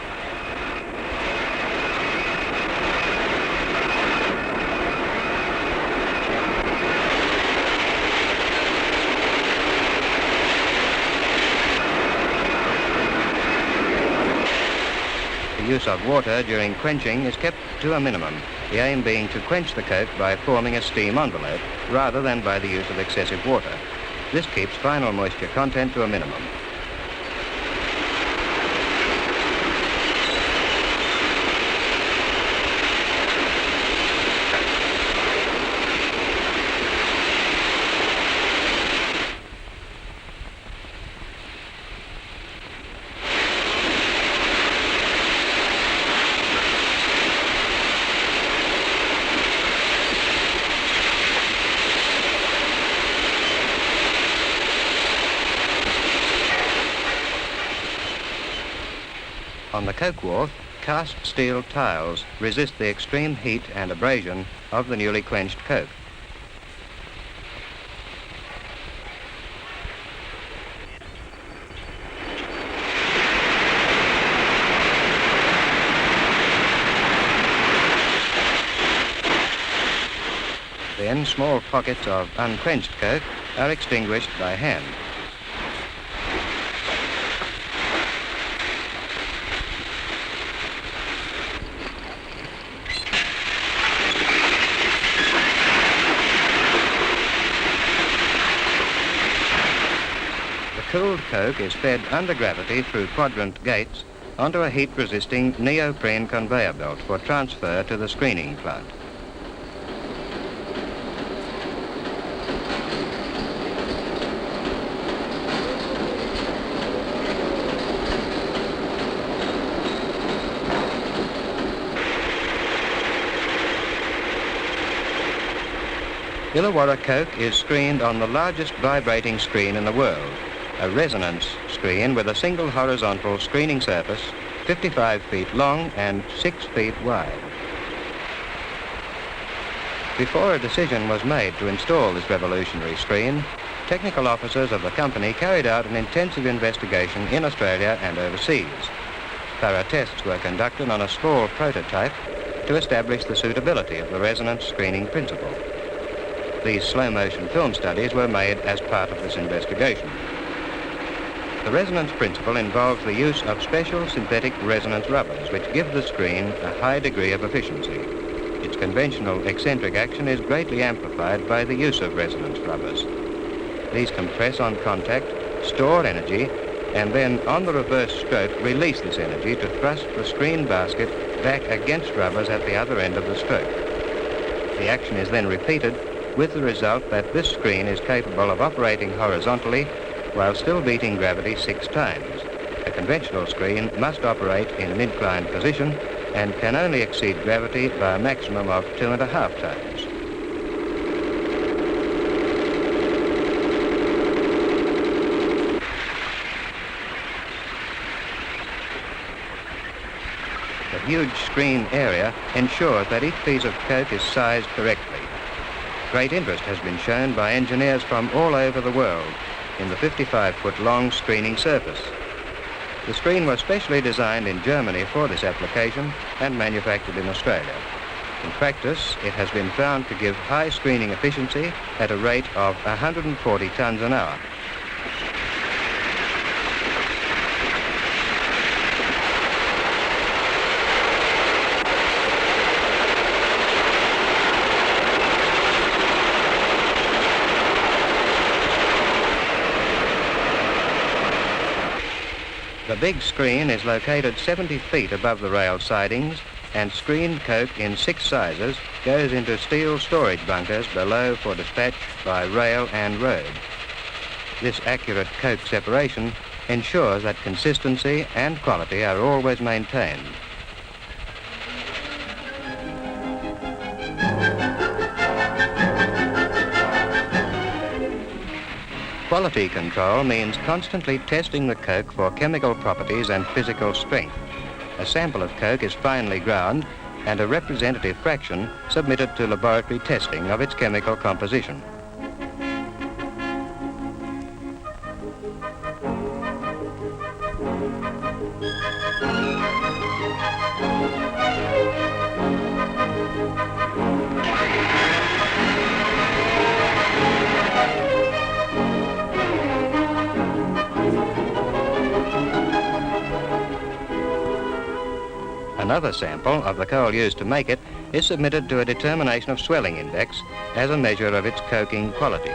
The use of water during quenching is kept to a minimum, the aim being to quench the coke by forming a steam envelope rather than by the use of excessive water. This keeps final moisture content to a minimum. On the coke wharf, cast steel tiles resist the extreme heat and abrasion of the newly quenched coke. Then small pockets of unquenched coke are extinguished by hand. The cooled coke is fed under gravity through quadrant gates onto a heat-resisting neoprene conveyor belt for transfer to the screening plant. Illawarra Coke is screened on the largest vibrating screen in the world, a resonance screen with a single horizontal screening surface 55 feet long and 6 feet wide. Before a decision was made to install this revolutionary screen, technical officers of the company carried out an intensive investigation in Australia and overseas. Thorough tests were conducted on a small prototype to establish the suitability of the resonance screening principle. These slow-motion film studies were made as part of this investigation. The resonance principle involves the use of special synthetic resonance rubbers which give the screen a high degree of efficiency. Its conventional eccentric action is greatly amplified by the use of resonance rubbers. These compress on contact, store energy, and then on the reverse stroke release this energy to thrust the screen basket back against rubbers at the other end of the stroke. The action is then repeated with the result that this screen is capable of operating horizontally while still beating gravity 6 times. A conventional screen must operate in an inclined position and can only exceed gravity by a maximum of 2.5 times. The huge screen area ensures that each piece of coke is sized correctly. Great interest has been shown by engineers from all over the world in the 55-foot-long screening surface. The screen was specially designed in Germany for this application and manufactured in Australia. In practice, it has been found to give high screening efficiency at a rate of 140 tons an hour. The big screen is located 70 feet above the rail sidings, and screened coke in 6 sizes goes into steel storage bunkers below for dispatch by rail and road. This accurate coke separation ensures that consistency and quality are always maintained. Quality control means constantly testing the coke for chemical properties and physical strength. A sample of coke is finely ground and a representative fraction submitted to laboratory testing of its chemical composition. Another sample of the coal used to make it is submitted to a determination of swelling index as a measure of its coking quality.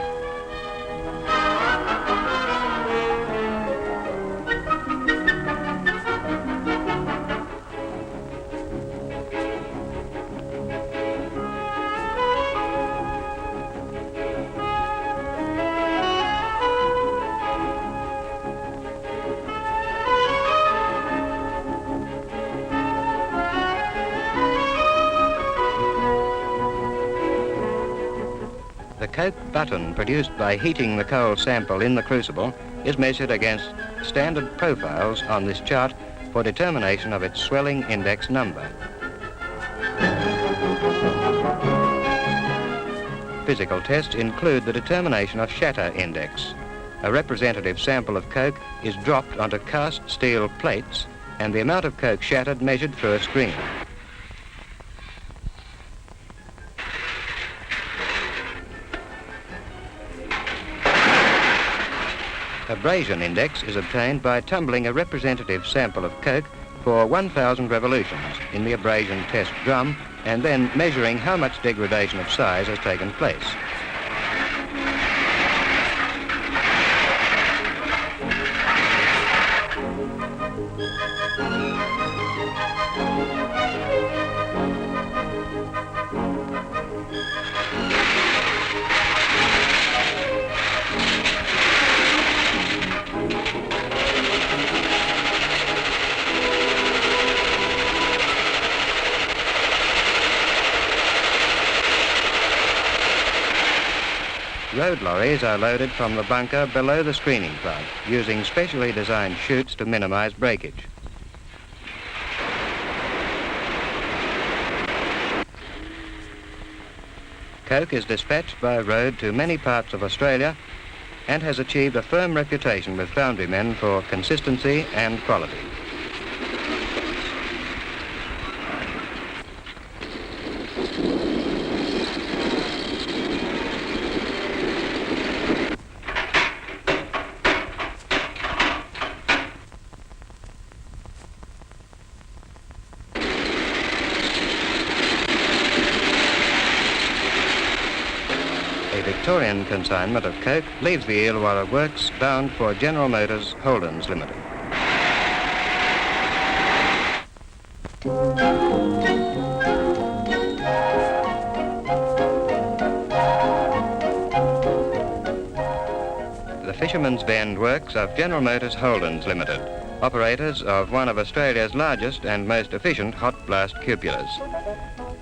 The coke button produced by heating the coal sample in the crucible is measured against standard profiles on this chart for determination of its swelling index number. Physical tests include the determination of shatter index. A representative sample of coke is dropped onto cast steel plates and the amount of coke shattered measured through a screen. Abrasion index is obtained by tumbling a representative sample of coke for 1,000 revolutions in the abrasion test drum and then measuring how much degradation of size has taken place. Road lorries are loaded from the bunker below the screening plant, using specially designed chutes to minimize breakage. Coke is dispatched by road to many parts of Australia and has achieved a firm reputation with foundry men for consistency and quality. Victorian consignment of coke leaves the Illawarra works bound for General Motors Holdens Limited. The Fisherman's Bend works of General Motors Holdens Limited, operators of one of Australia's largest and most efficient hot blast cupulars.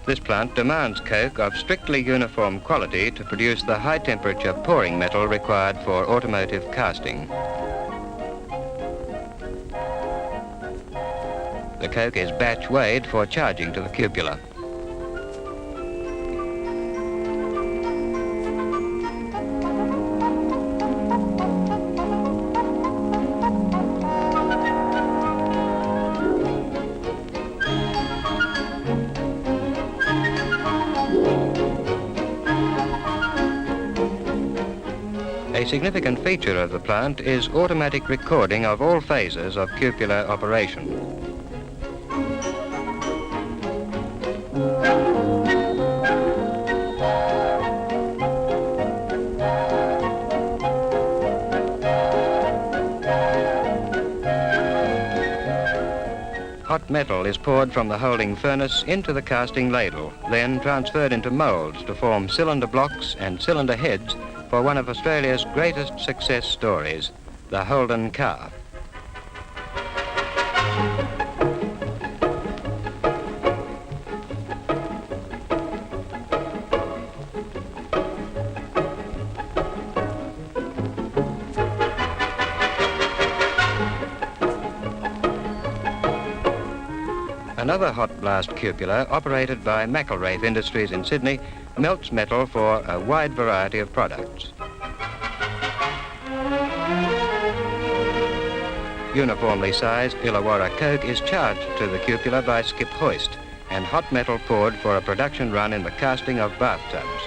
This plant demands coke of strictly uniform quality to produce the high temperature pouring metal required for automotive casting. The coke is batch weighed for charging to the cupola. A significant feature of the plant is automatic recording of all phases of cupular operation. Hot metal is poured from the holding furnace into the casting ladle, then transferred into moulds to form cylinder blocks and cylinder heads for one of Australia's greatest success stories, the Holden car. Another hot blast cupola, operated by McElraith Industries in Sydney, melts metal for a wide variety of products. Uniformly sized Illawarra Coke is charged to the cupola by skip hoist and hot metal poured for a production run in the casting of bathtubs.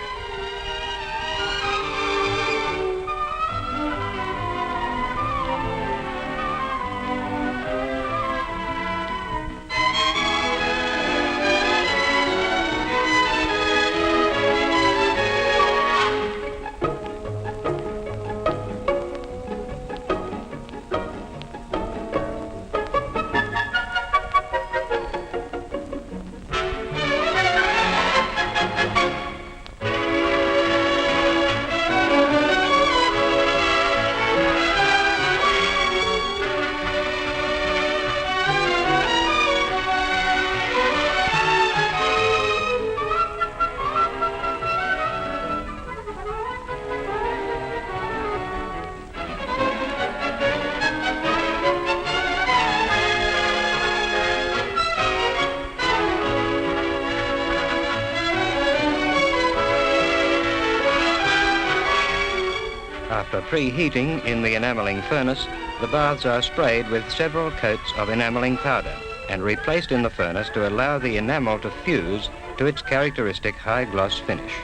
After preheating in the enamelling furnace, the baths are sprayed with several coats of enamelling powder and replaced in the furnace to allow the enamel to fuse to its characteristic high gloss finish.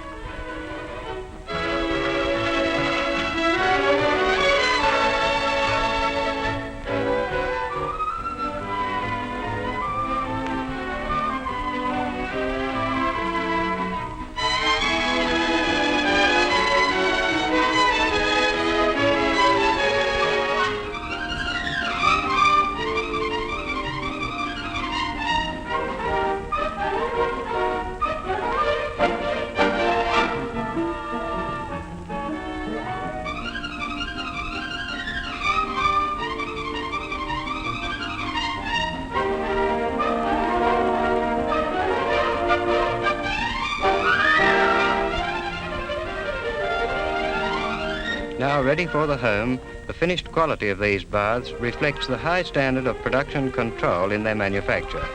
Now ready for the home, the finished quality of these baths reflects the high standard of production control in their manufacture.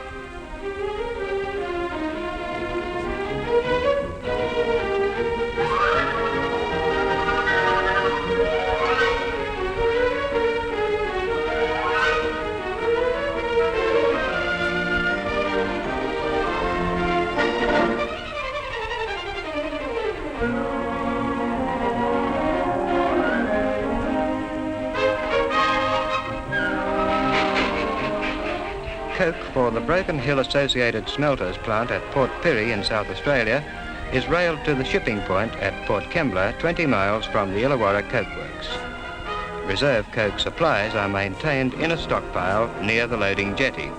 Coke for the Broken Hill Associated Smelters plant at Port Pirie in South Australia is railed to the shipping point at Port Kembla, 20 miles from the Illawarra Coke Works. Reserve Coke supplies are maintained in a stockpile near the loading jetty.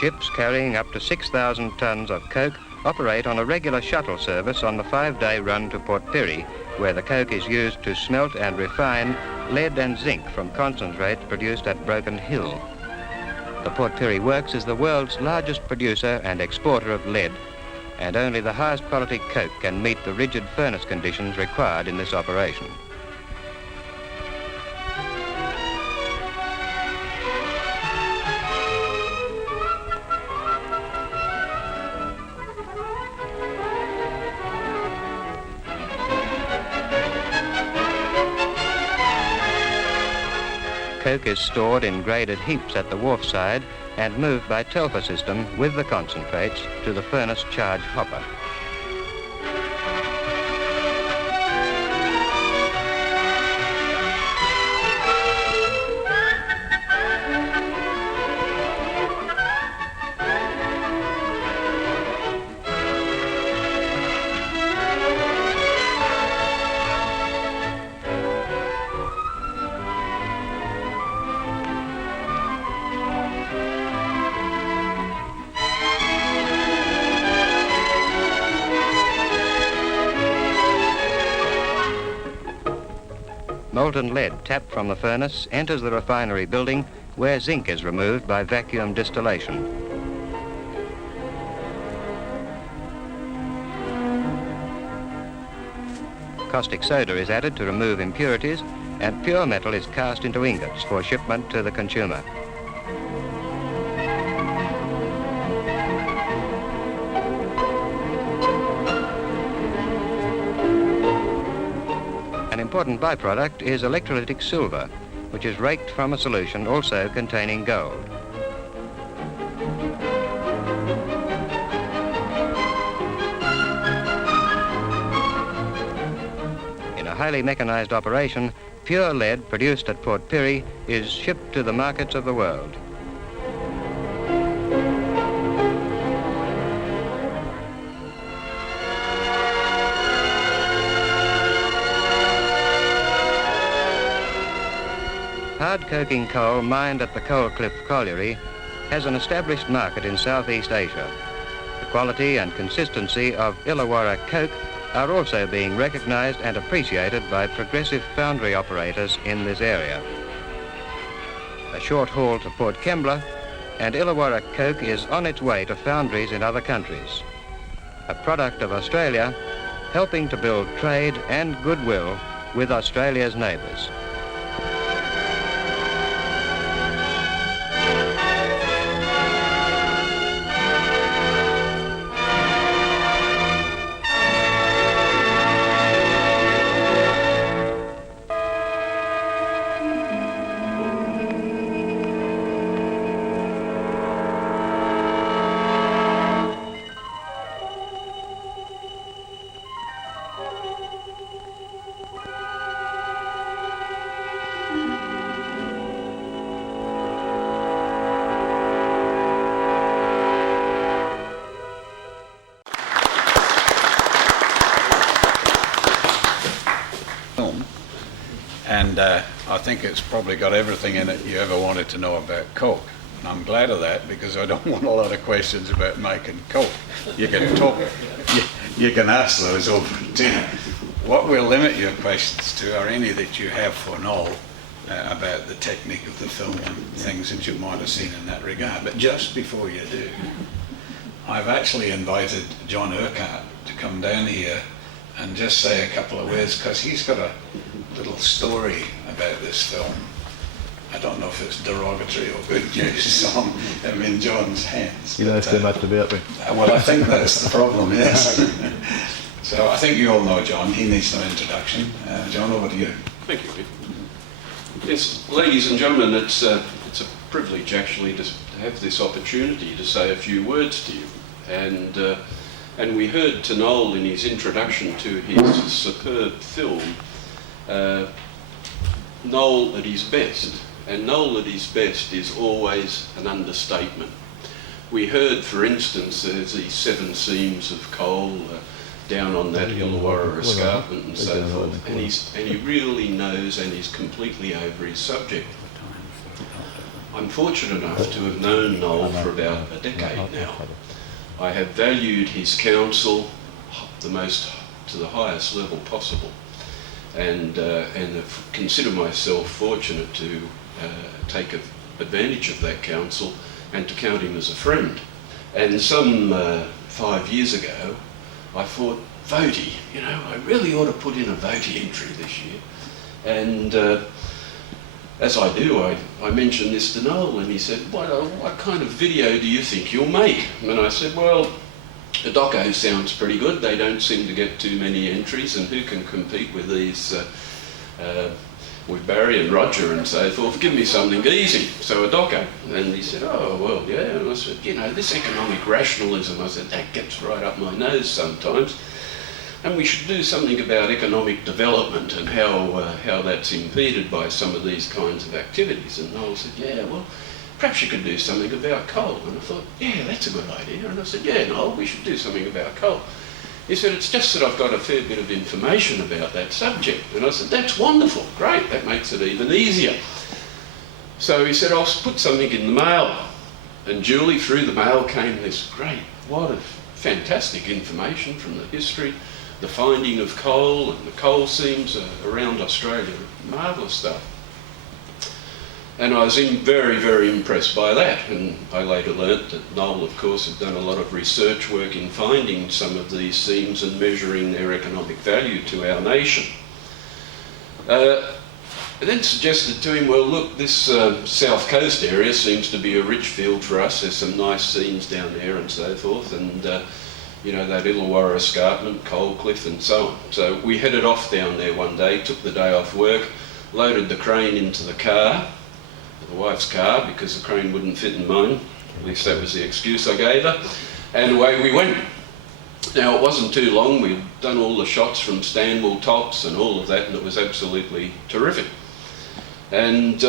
Ships carrying up to 6,000 tonnes of coke operate on a regular shuttle service on the 5-day run to Port Pirie, where the coke is used to smelt and refine lead and zinc from concentrates produced at Broken Hill. The Port Pirie Works is the world's largest producer and exporter of lead, and only the highest quality coke can meet the rigid furnace conditions required in this operation. Coke is stored in graded heaps at the wharf side and moved by Telfer system with the concentrates to the furnace charge hopper. Molten lead tapped from the furnace enters the refinery building where zinc is removed by vacuum distillation. Caustic soda is added to remove impurities, and pure metal is cast into ingots for shipment to the consumer. An important byproduct is electrolytic silver, which is raked from a solution also containing gold. In a highly mechanized operation, pure lead produced at Port Pirie is shipped to the markets of the world. Hard coking coal mined at the Coal Cliff Colliery has an established market in Southeast Asia. The quality and consistency of Illawarra Coke are also being recognised and appreciated by progressive foundry operators in this area. A short haul to Port Kembla and Illawarra Coke is on its way to foundries in other countries. A product of Australia, helping to build trade and goodwill with Australia's neighbours. And I think it's probably got everything in it you ever wanted to know about Coke. And I'm glad of that, because I don't want a lot of questions about making Coke. You can talk, you can ask those over dinner. What we'll limit your questions to are any that you have for Noel about the technique of the film and things that you might have seen in that regard. But just before you do, I've actually invited John Urquhart to come down here and just say a couple of words, because he's got a little story about this film. I don't know if it's derogatory or good news, so I'm in John's hands. You know so much about me. Well, I think that's the problem, yes. So I think you all know John. He needs no introduction. John, over to you. Thank you, Vic. Yes, ladies and gentlemen, it's a privilege actually to have this opportunity to say a few words to you. And we heard to Noel in his introduction to his superb film, Noel at his best. And Noel at his best is always an understatement. We heard, for instance, there's these 7 seams of coal down on that Illawarra escarpment and so forth, and he really knows and is completely over his subject. I'm fortunate enough to have known Noel for about a decade now. I have valued his counsel to the highest level possible, and consider myself fortunate to take advantage of that counsel and to count him as a friend. And some 5 years ago, I thought, votey, you know, I really ought to put in a votey entry this year. And as I do, I mentioned this to Noel, and he said, what kind of video do you think you'll make? And I said, well, the doco sounds pretty good. They don't seem to get too many entries, and who can compete with these, with Barry and Roger and so forth? Give me something easy. So a doco. And he said, oh, well, yeah. And I said, you know, this economic rationalism, I said, that gets right up my nose sometimes. And we should do something about economic development and how that's impeded by some of these kinds of activities. And Noel said, yeah, well, perhaps you could do something about coal. And I thought, yeah, that's a good idea. And I said, yeah, Noel, we should do something about coal. He said, it's just that I've got a fair bit of information about that subject. And I said, that's wonderful, great, that makes it even easier. So he said, I'll put something in the mail. And duly through the mail came this great wad of fantastic information from the history, the finding of coal and the coal seams around Australia. Marvellous stuff. And I was very, very impressed by that. And I later learnt that Noel, of course, had done a lot of research work in finding some of these seams and measuring their economic value to our nation. I then suggested to him, well, look, this south coast area seems to be a rich field for us. There's some nice seams down there and so forth. And you know, that Illawarra escarpment, Coal Cliff and so on. So we headed off down there one day, took the day off work, loaded the crane into the car, the wife's car, because the crane wouldn't fit in mine. At least that was the excuse I gave her. And away we went. Now, it wasn't too long. We'd done all the shots from Stanwell tops and all of that, and it was absolutely terrific. And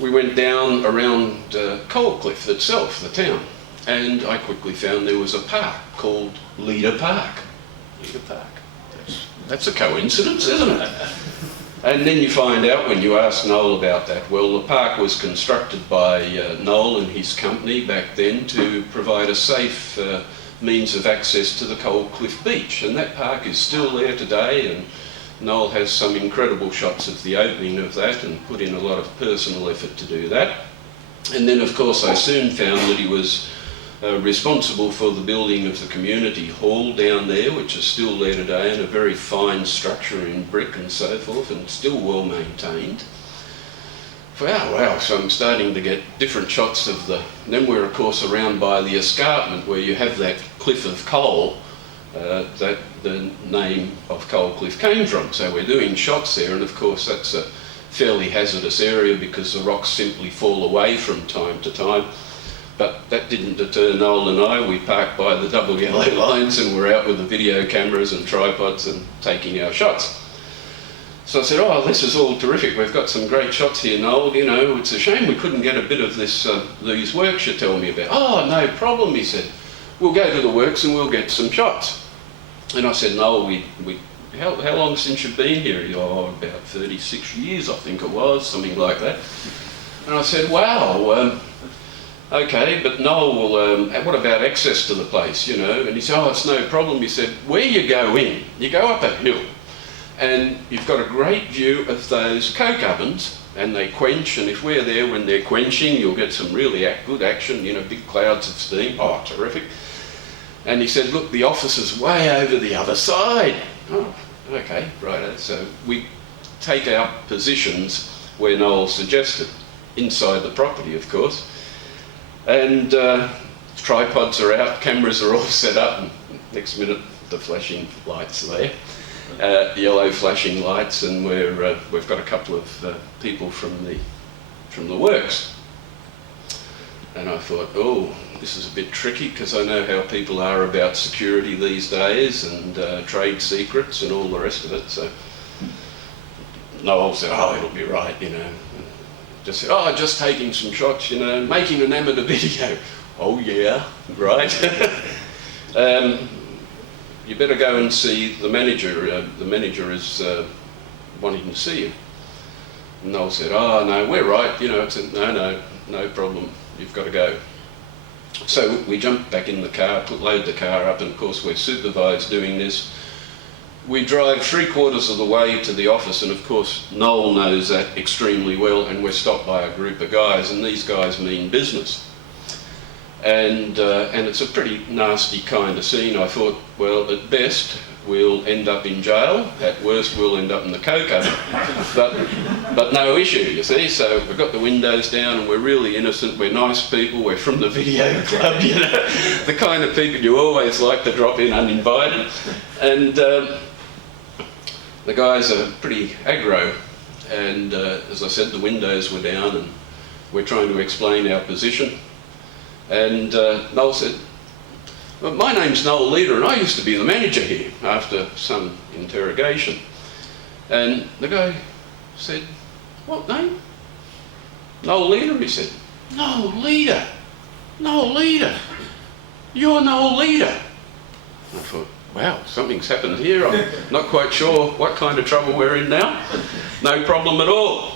we went down around Coal Cliff itself, the town. And I quickly found there was a park called Leeder Park. Leeder Park. That's a coincidence, isn't it? And then you find out when you ask Noel about that, well, the park was constructed by Noel and his company back then to provide a safe means of access to the Coal Cliff beach. And that park is still there today, and Noel has some incredible shots of the opening of that and put in a lot of personal effort to do that. And then, of course, I soon found that he was responsible for the building of the community hall down there, which is still there today, and a very fine structure in brick and so forth, and still well maintained. Wow, so I'm starting to get different shots of the... Then we're, of course, around by the escarpment where you have that cliff of coal that the name of Coal Cliff came from. So we're doing shots there, and of course that's a fairly hazardous area because the rocks simply fall away from time to time. But that didn't deter Noel and I. We parked by the double yellow lines and we're out with the video cameras and tripods and taking our shots. So I said, oh, this is all terrific. We've got some great shots here, Noel. You know, it's a shame we couldn't get a bit of this, these works you tell me about. Oh, no problem, he said. We'll go to the works and we'll get some shots. And I said, Noel, how long since you've been here? Oh, about 36 years, I think it was, something like that. And I said, wow, okay, but Noel, what about access to the place, you know? And he said, oh, it's no problem. He said, where you go in, you go up a hill, and you've got a great view of those coke ovens, and they quench, and if we're there when they're quenching, you'll get some really good action, you know, big clouds of steam. Oh, terrific. And he said, look, the office is way over the other side. Oh, okay, righto. So we take our positions where Noel suggested, inside the property, of course. And tripods are out, cameras are all set up, and next minute the flashing lights are there, yellow flashing lights, and we've got a couple of people from the works. And I thought, oh, this is a bit tricky because I know how people are about security these days and trade secrets and all the rest of it. So Noel said, oh, it'll be right, you know. Just said, oh, just taking some shots, you know, making an amateur video. Oh yeah, right. You better go and see the manager. The manager is wanting to see you. And Noel said, oh no, we're right, you know. I said, no problem, you've got to go. So we jumped back in the car, load the car up, and of course we're supervised doing this. We drive 3/4 of the way to the office, and of course Noel knows that extremely well, and we're stopped by a group of guys, and these guys mean business. And it's a pretty nasty kind of scene. I thought, well, at best we'll end up in jail, at worst we'll end up in the coke oven. But no issue, you see. So we've got the windows down and we're really innocent, we're nice people, we're from the video club, you know, the kind of people you always like to drop in uninvited. And the guys are pretty aggro, and as I said, the windows were down and we're trying to explain our position. And Noel said, well, my name's Noel Leeder and I used to be the manager here, after some interrogation. And the guy said, what name? Noel Leeder, he said. Noel Leeder? Noel Leeder? You're Noel Leeder? I thought, wow, something's happened here. I'm not quite sure what kind of trouble we're in now. No problem at all.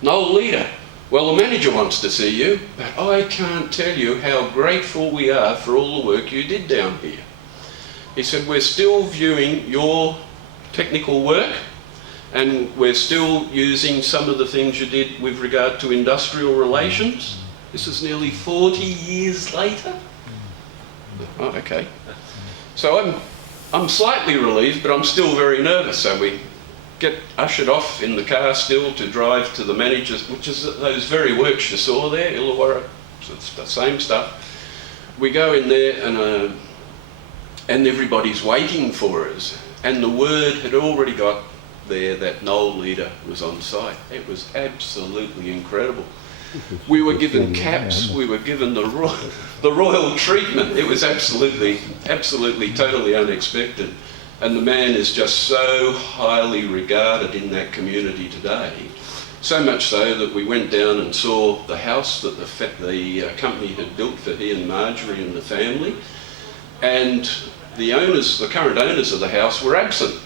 Noel Leeder. Well, the manager wants to see you, but I can't tell you how grateful we are for all the work you did down here. He said, we're still viewing your technical work, and we're still using some of the things you did with regard to industrial relations. This is nearly 40 years later. Oh, okay. So I'm slightly relieved, but I'm still very nervous. So we get ushered off in the car still to drive to the manager's, which is those very works you saw there, Illawarra, it's the same stuff. We go in there and everybody's waiting for us, and the word had already got there that Noel Leeder was on site. It was absolutely incredible. We were given caps, we were given the royal treatment. It was absolutely, totally unexpected. And the man is just so highly regarded in that community today. So much so that we went down and saw the house that the company had built for he and Marjorie and the family. And the current owners of the house were absent.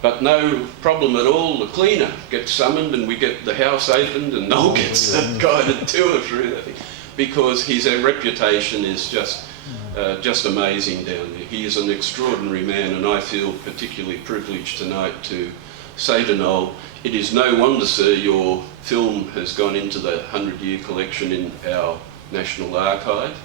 But no problem at all, the cleaner gets summoned and we get the house opened and Noel gets a guided tour through that, because his reputation is just amazing down there. He is an extraordinary man, and I feel particularly privileged tonight to say to Noel, it is no wonder, sir, your film has gone into the 100-year collection in our National Archive.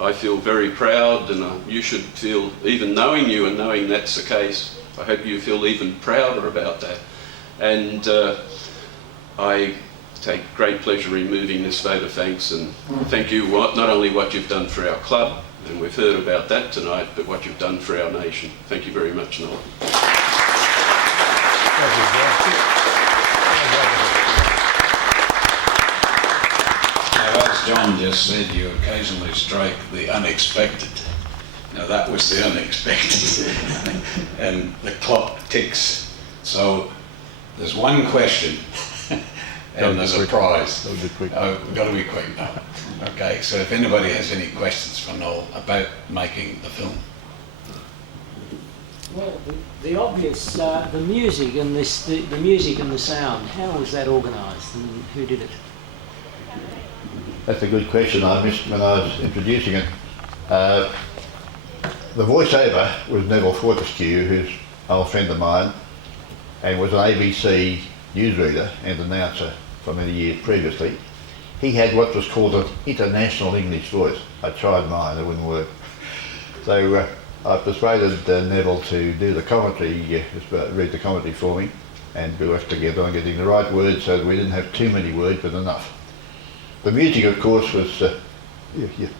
I feel very proud, and you should feel, even knowing you and knowing that's the case, I hope you feel even prouder about that. And I take great pleasure in moving this vote of thanks, and thank you not only what you've done for our club, and we've heard about that tonight, but what you've done for our nation. Thank you very much, Noel. As John just said, you occasionally strike the unexpected. Now that was the unexpected. And the clock ticks. So there's one question and there's a prize. Oh, we've got to be quick now. Okay, so if anybody has any questions for Noel about making the film. Well, the obvious, the music and the music and the sound, how was that organised and who did it? That's a good question. I missed when I was introducing it. The voiceover was Neville Fortescue, who's an old friend of mine, and was an ABC newsreader and announcer for many years previously. He had what was called an international English voice. I tried mine, it wouldn't work. So I persuaded Neville to do the commentary, read the commentary for me, and we worked together on getting the right words so that we didn't have too many words but enough. The music, of course, was,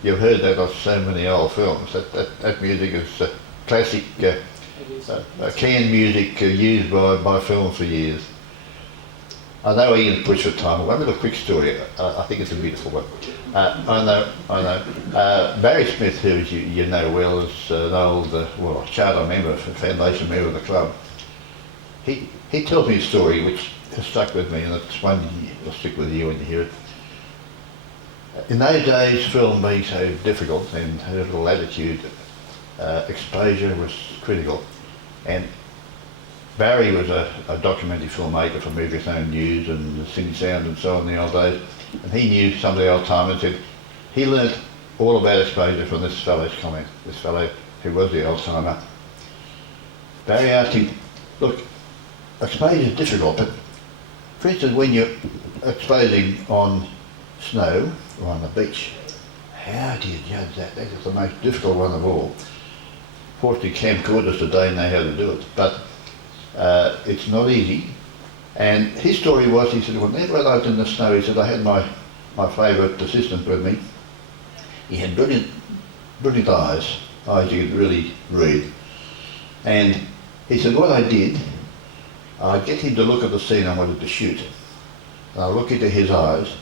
you've heard that on so many old films. That music is classic canned music used by films for years. I know Ian pushed for time. One little quick story. I think it's a beautiful one. I know. Barry Smith, who you know well, is an old charter member, foundation member of the club. He tells me a story which has stuck with me, and it's one will stick with you when you hear it. In those days, film being so difficult and had a little latitude, exposure was critical. And Barry was a documentary filmmaker for Movie Own News and City Sound and so on in the old days. And he knew some of the old timers, and he learnt all about exposure from this fellow's comment, this fellow who was the old timer. Barry asked him, look, exposure is difficult, but for instance, when you're exposing on snow or on the beach, how do you judge that? That is the most difficult one of all. Fortunately, camcorders today know how to do it, but it's not easy. And his story was, he said, whenever I was in the snow, he said, I had my favourite assistant with me. He had brilliant eyes you could really read. And he said, what I did, I'd get him to look at the scene I wanted to shoot. And I'd look into his eyes,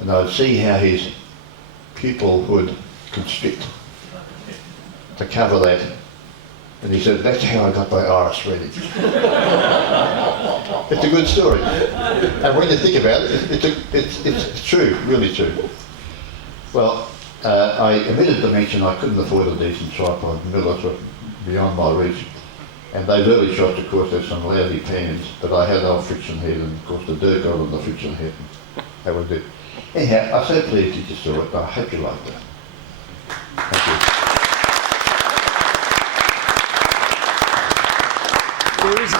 and I'd see how his pupil would constrict to cover that. And he said, that's how I got my iris ready. It's a good story. And when you think about it, it's true, really true. Well, I omitted to mention I couldn't afford a decent tripod. Millers were beyond my reach. And those early shots, of course, had some lousy pans, but I had old friction head, and of course the dirt got on the friction head. That was it. Anyhow, I'm so pleased that you saw it. I hope you liked it. Thank you.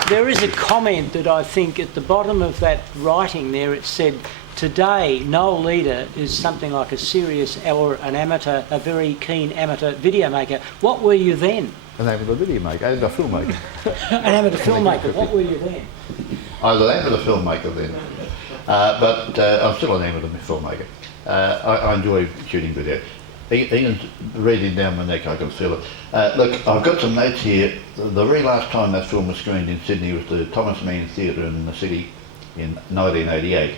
There is a comment that I think at the bottom of that writing there, it said, today Noel Leeder is something like a serious or an amateur, a very keen amateur video maker. What were you then? An amateur video maker, a filmmaker. An amateur filmmaker, what were you then? I was an amateur filmmaker then, but I'm still an amateur filmmaker. I enjoy shooting video. Ian's reading down my neck, I can feel it. Look, I've got some notes here. The very last time that film was screened in Sydney was the Thomas Mann Theatre in the city in 1988.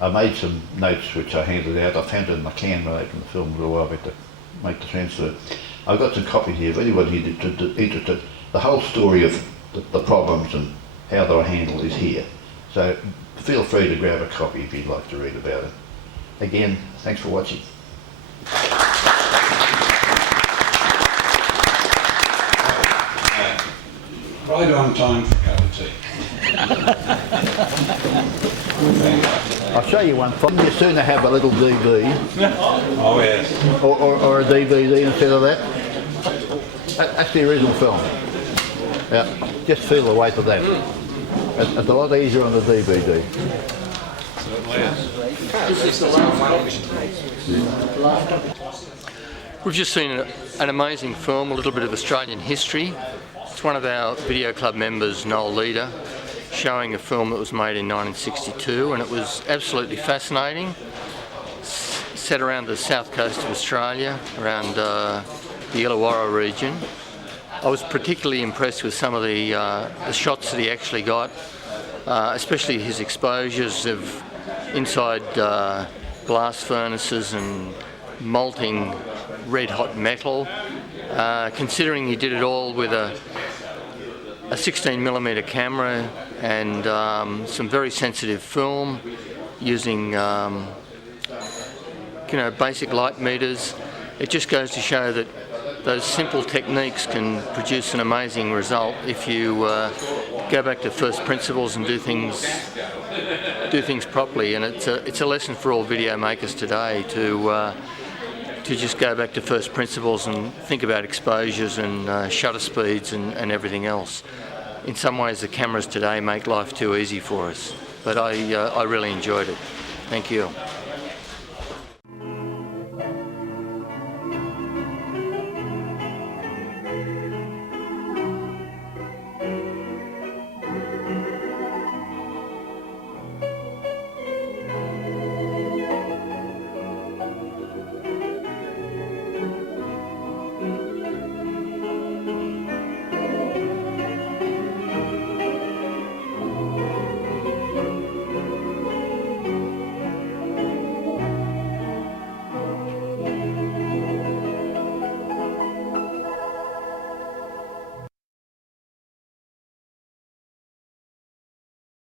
I made some notes which I handed out. I found it in my can when I opened the film a while back to make the transfer. I've got some copies here if anybody's interested. The whole story of the problems and how they were handled is here. So feel free to grab a copy if you'd like to read about it. Again, thanks for watching. Right on time for a cup of tea. I'll show you one. You sooner have a little DV. Oh yes. Or a DVD instead of that. That's the original film. Yeah, just feel the weight of that. It's a lot easier on the DVD. We've just seen an amazing film, a little bit of Australian history. It's one of our video club members, Noel Leeder, showing a film that was made in 1962, and it was absolutely fascinating. Set around the south coast of Australia, around the Illawarra region. I was particularly impressed with some of the shots that he actually got, especially his exposures of inside blast furnaces and molting red hot metal. Considering he did it all with a 16mm camera and some very sensitive film, using basic light meters, it just goes to show that those simple techniques can produce an amazing result if you go back to first principles and do things properly. And it's a lesson for all video makers today to just go back to first principles and think about exposures and shutter speeds and everything else. In some ways, the cameras today make life too easy for us, but I really enjoyed it. Thank you.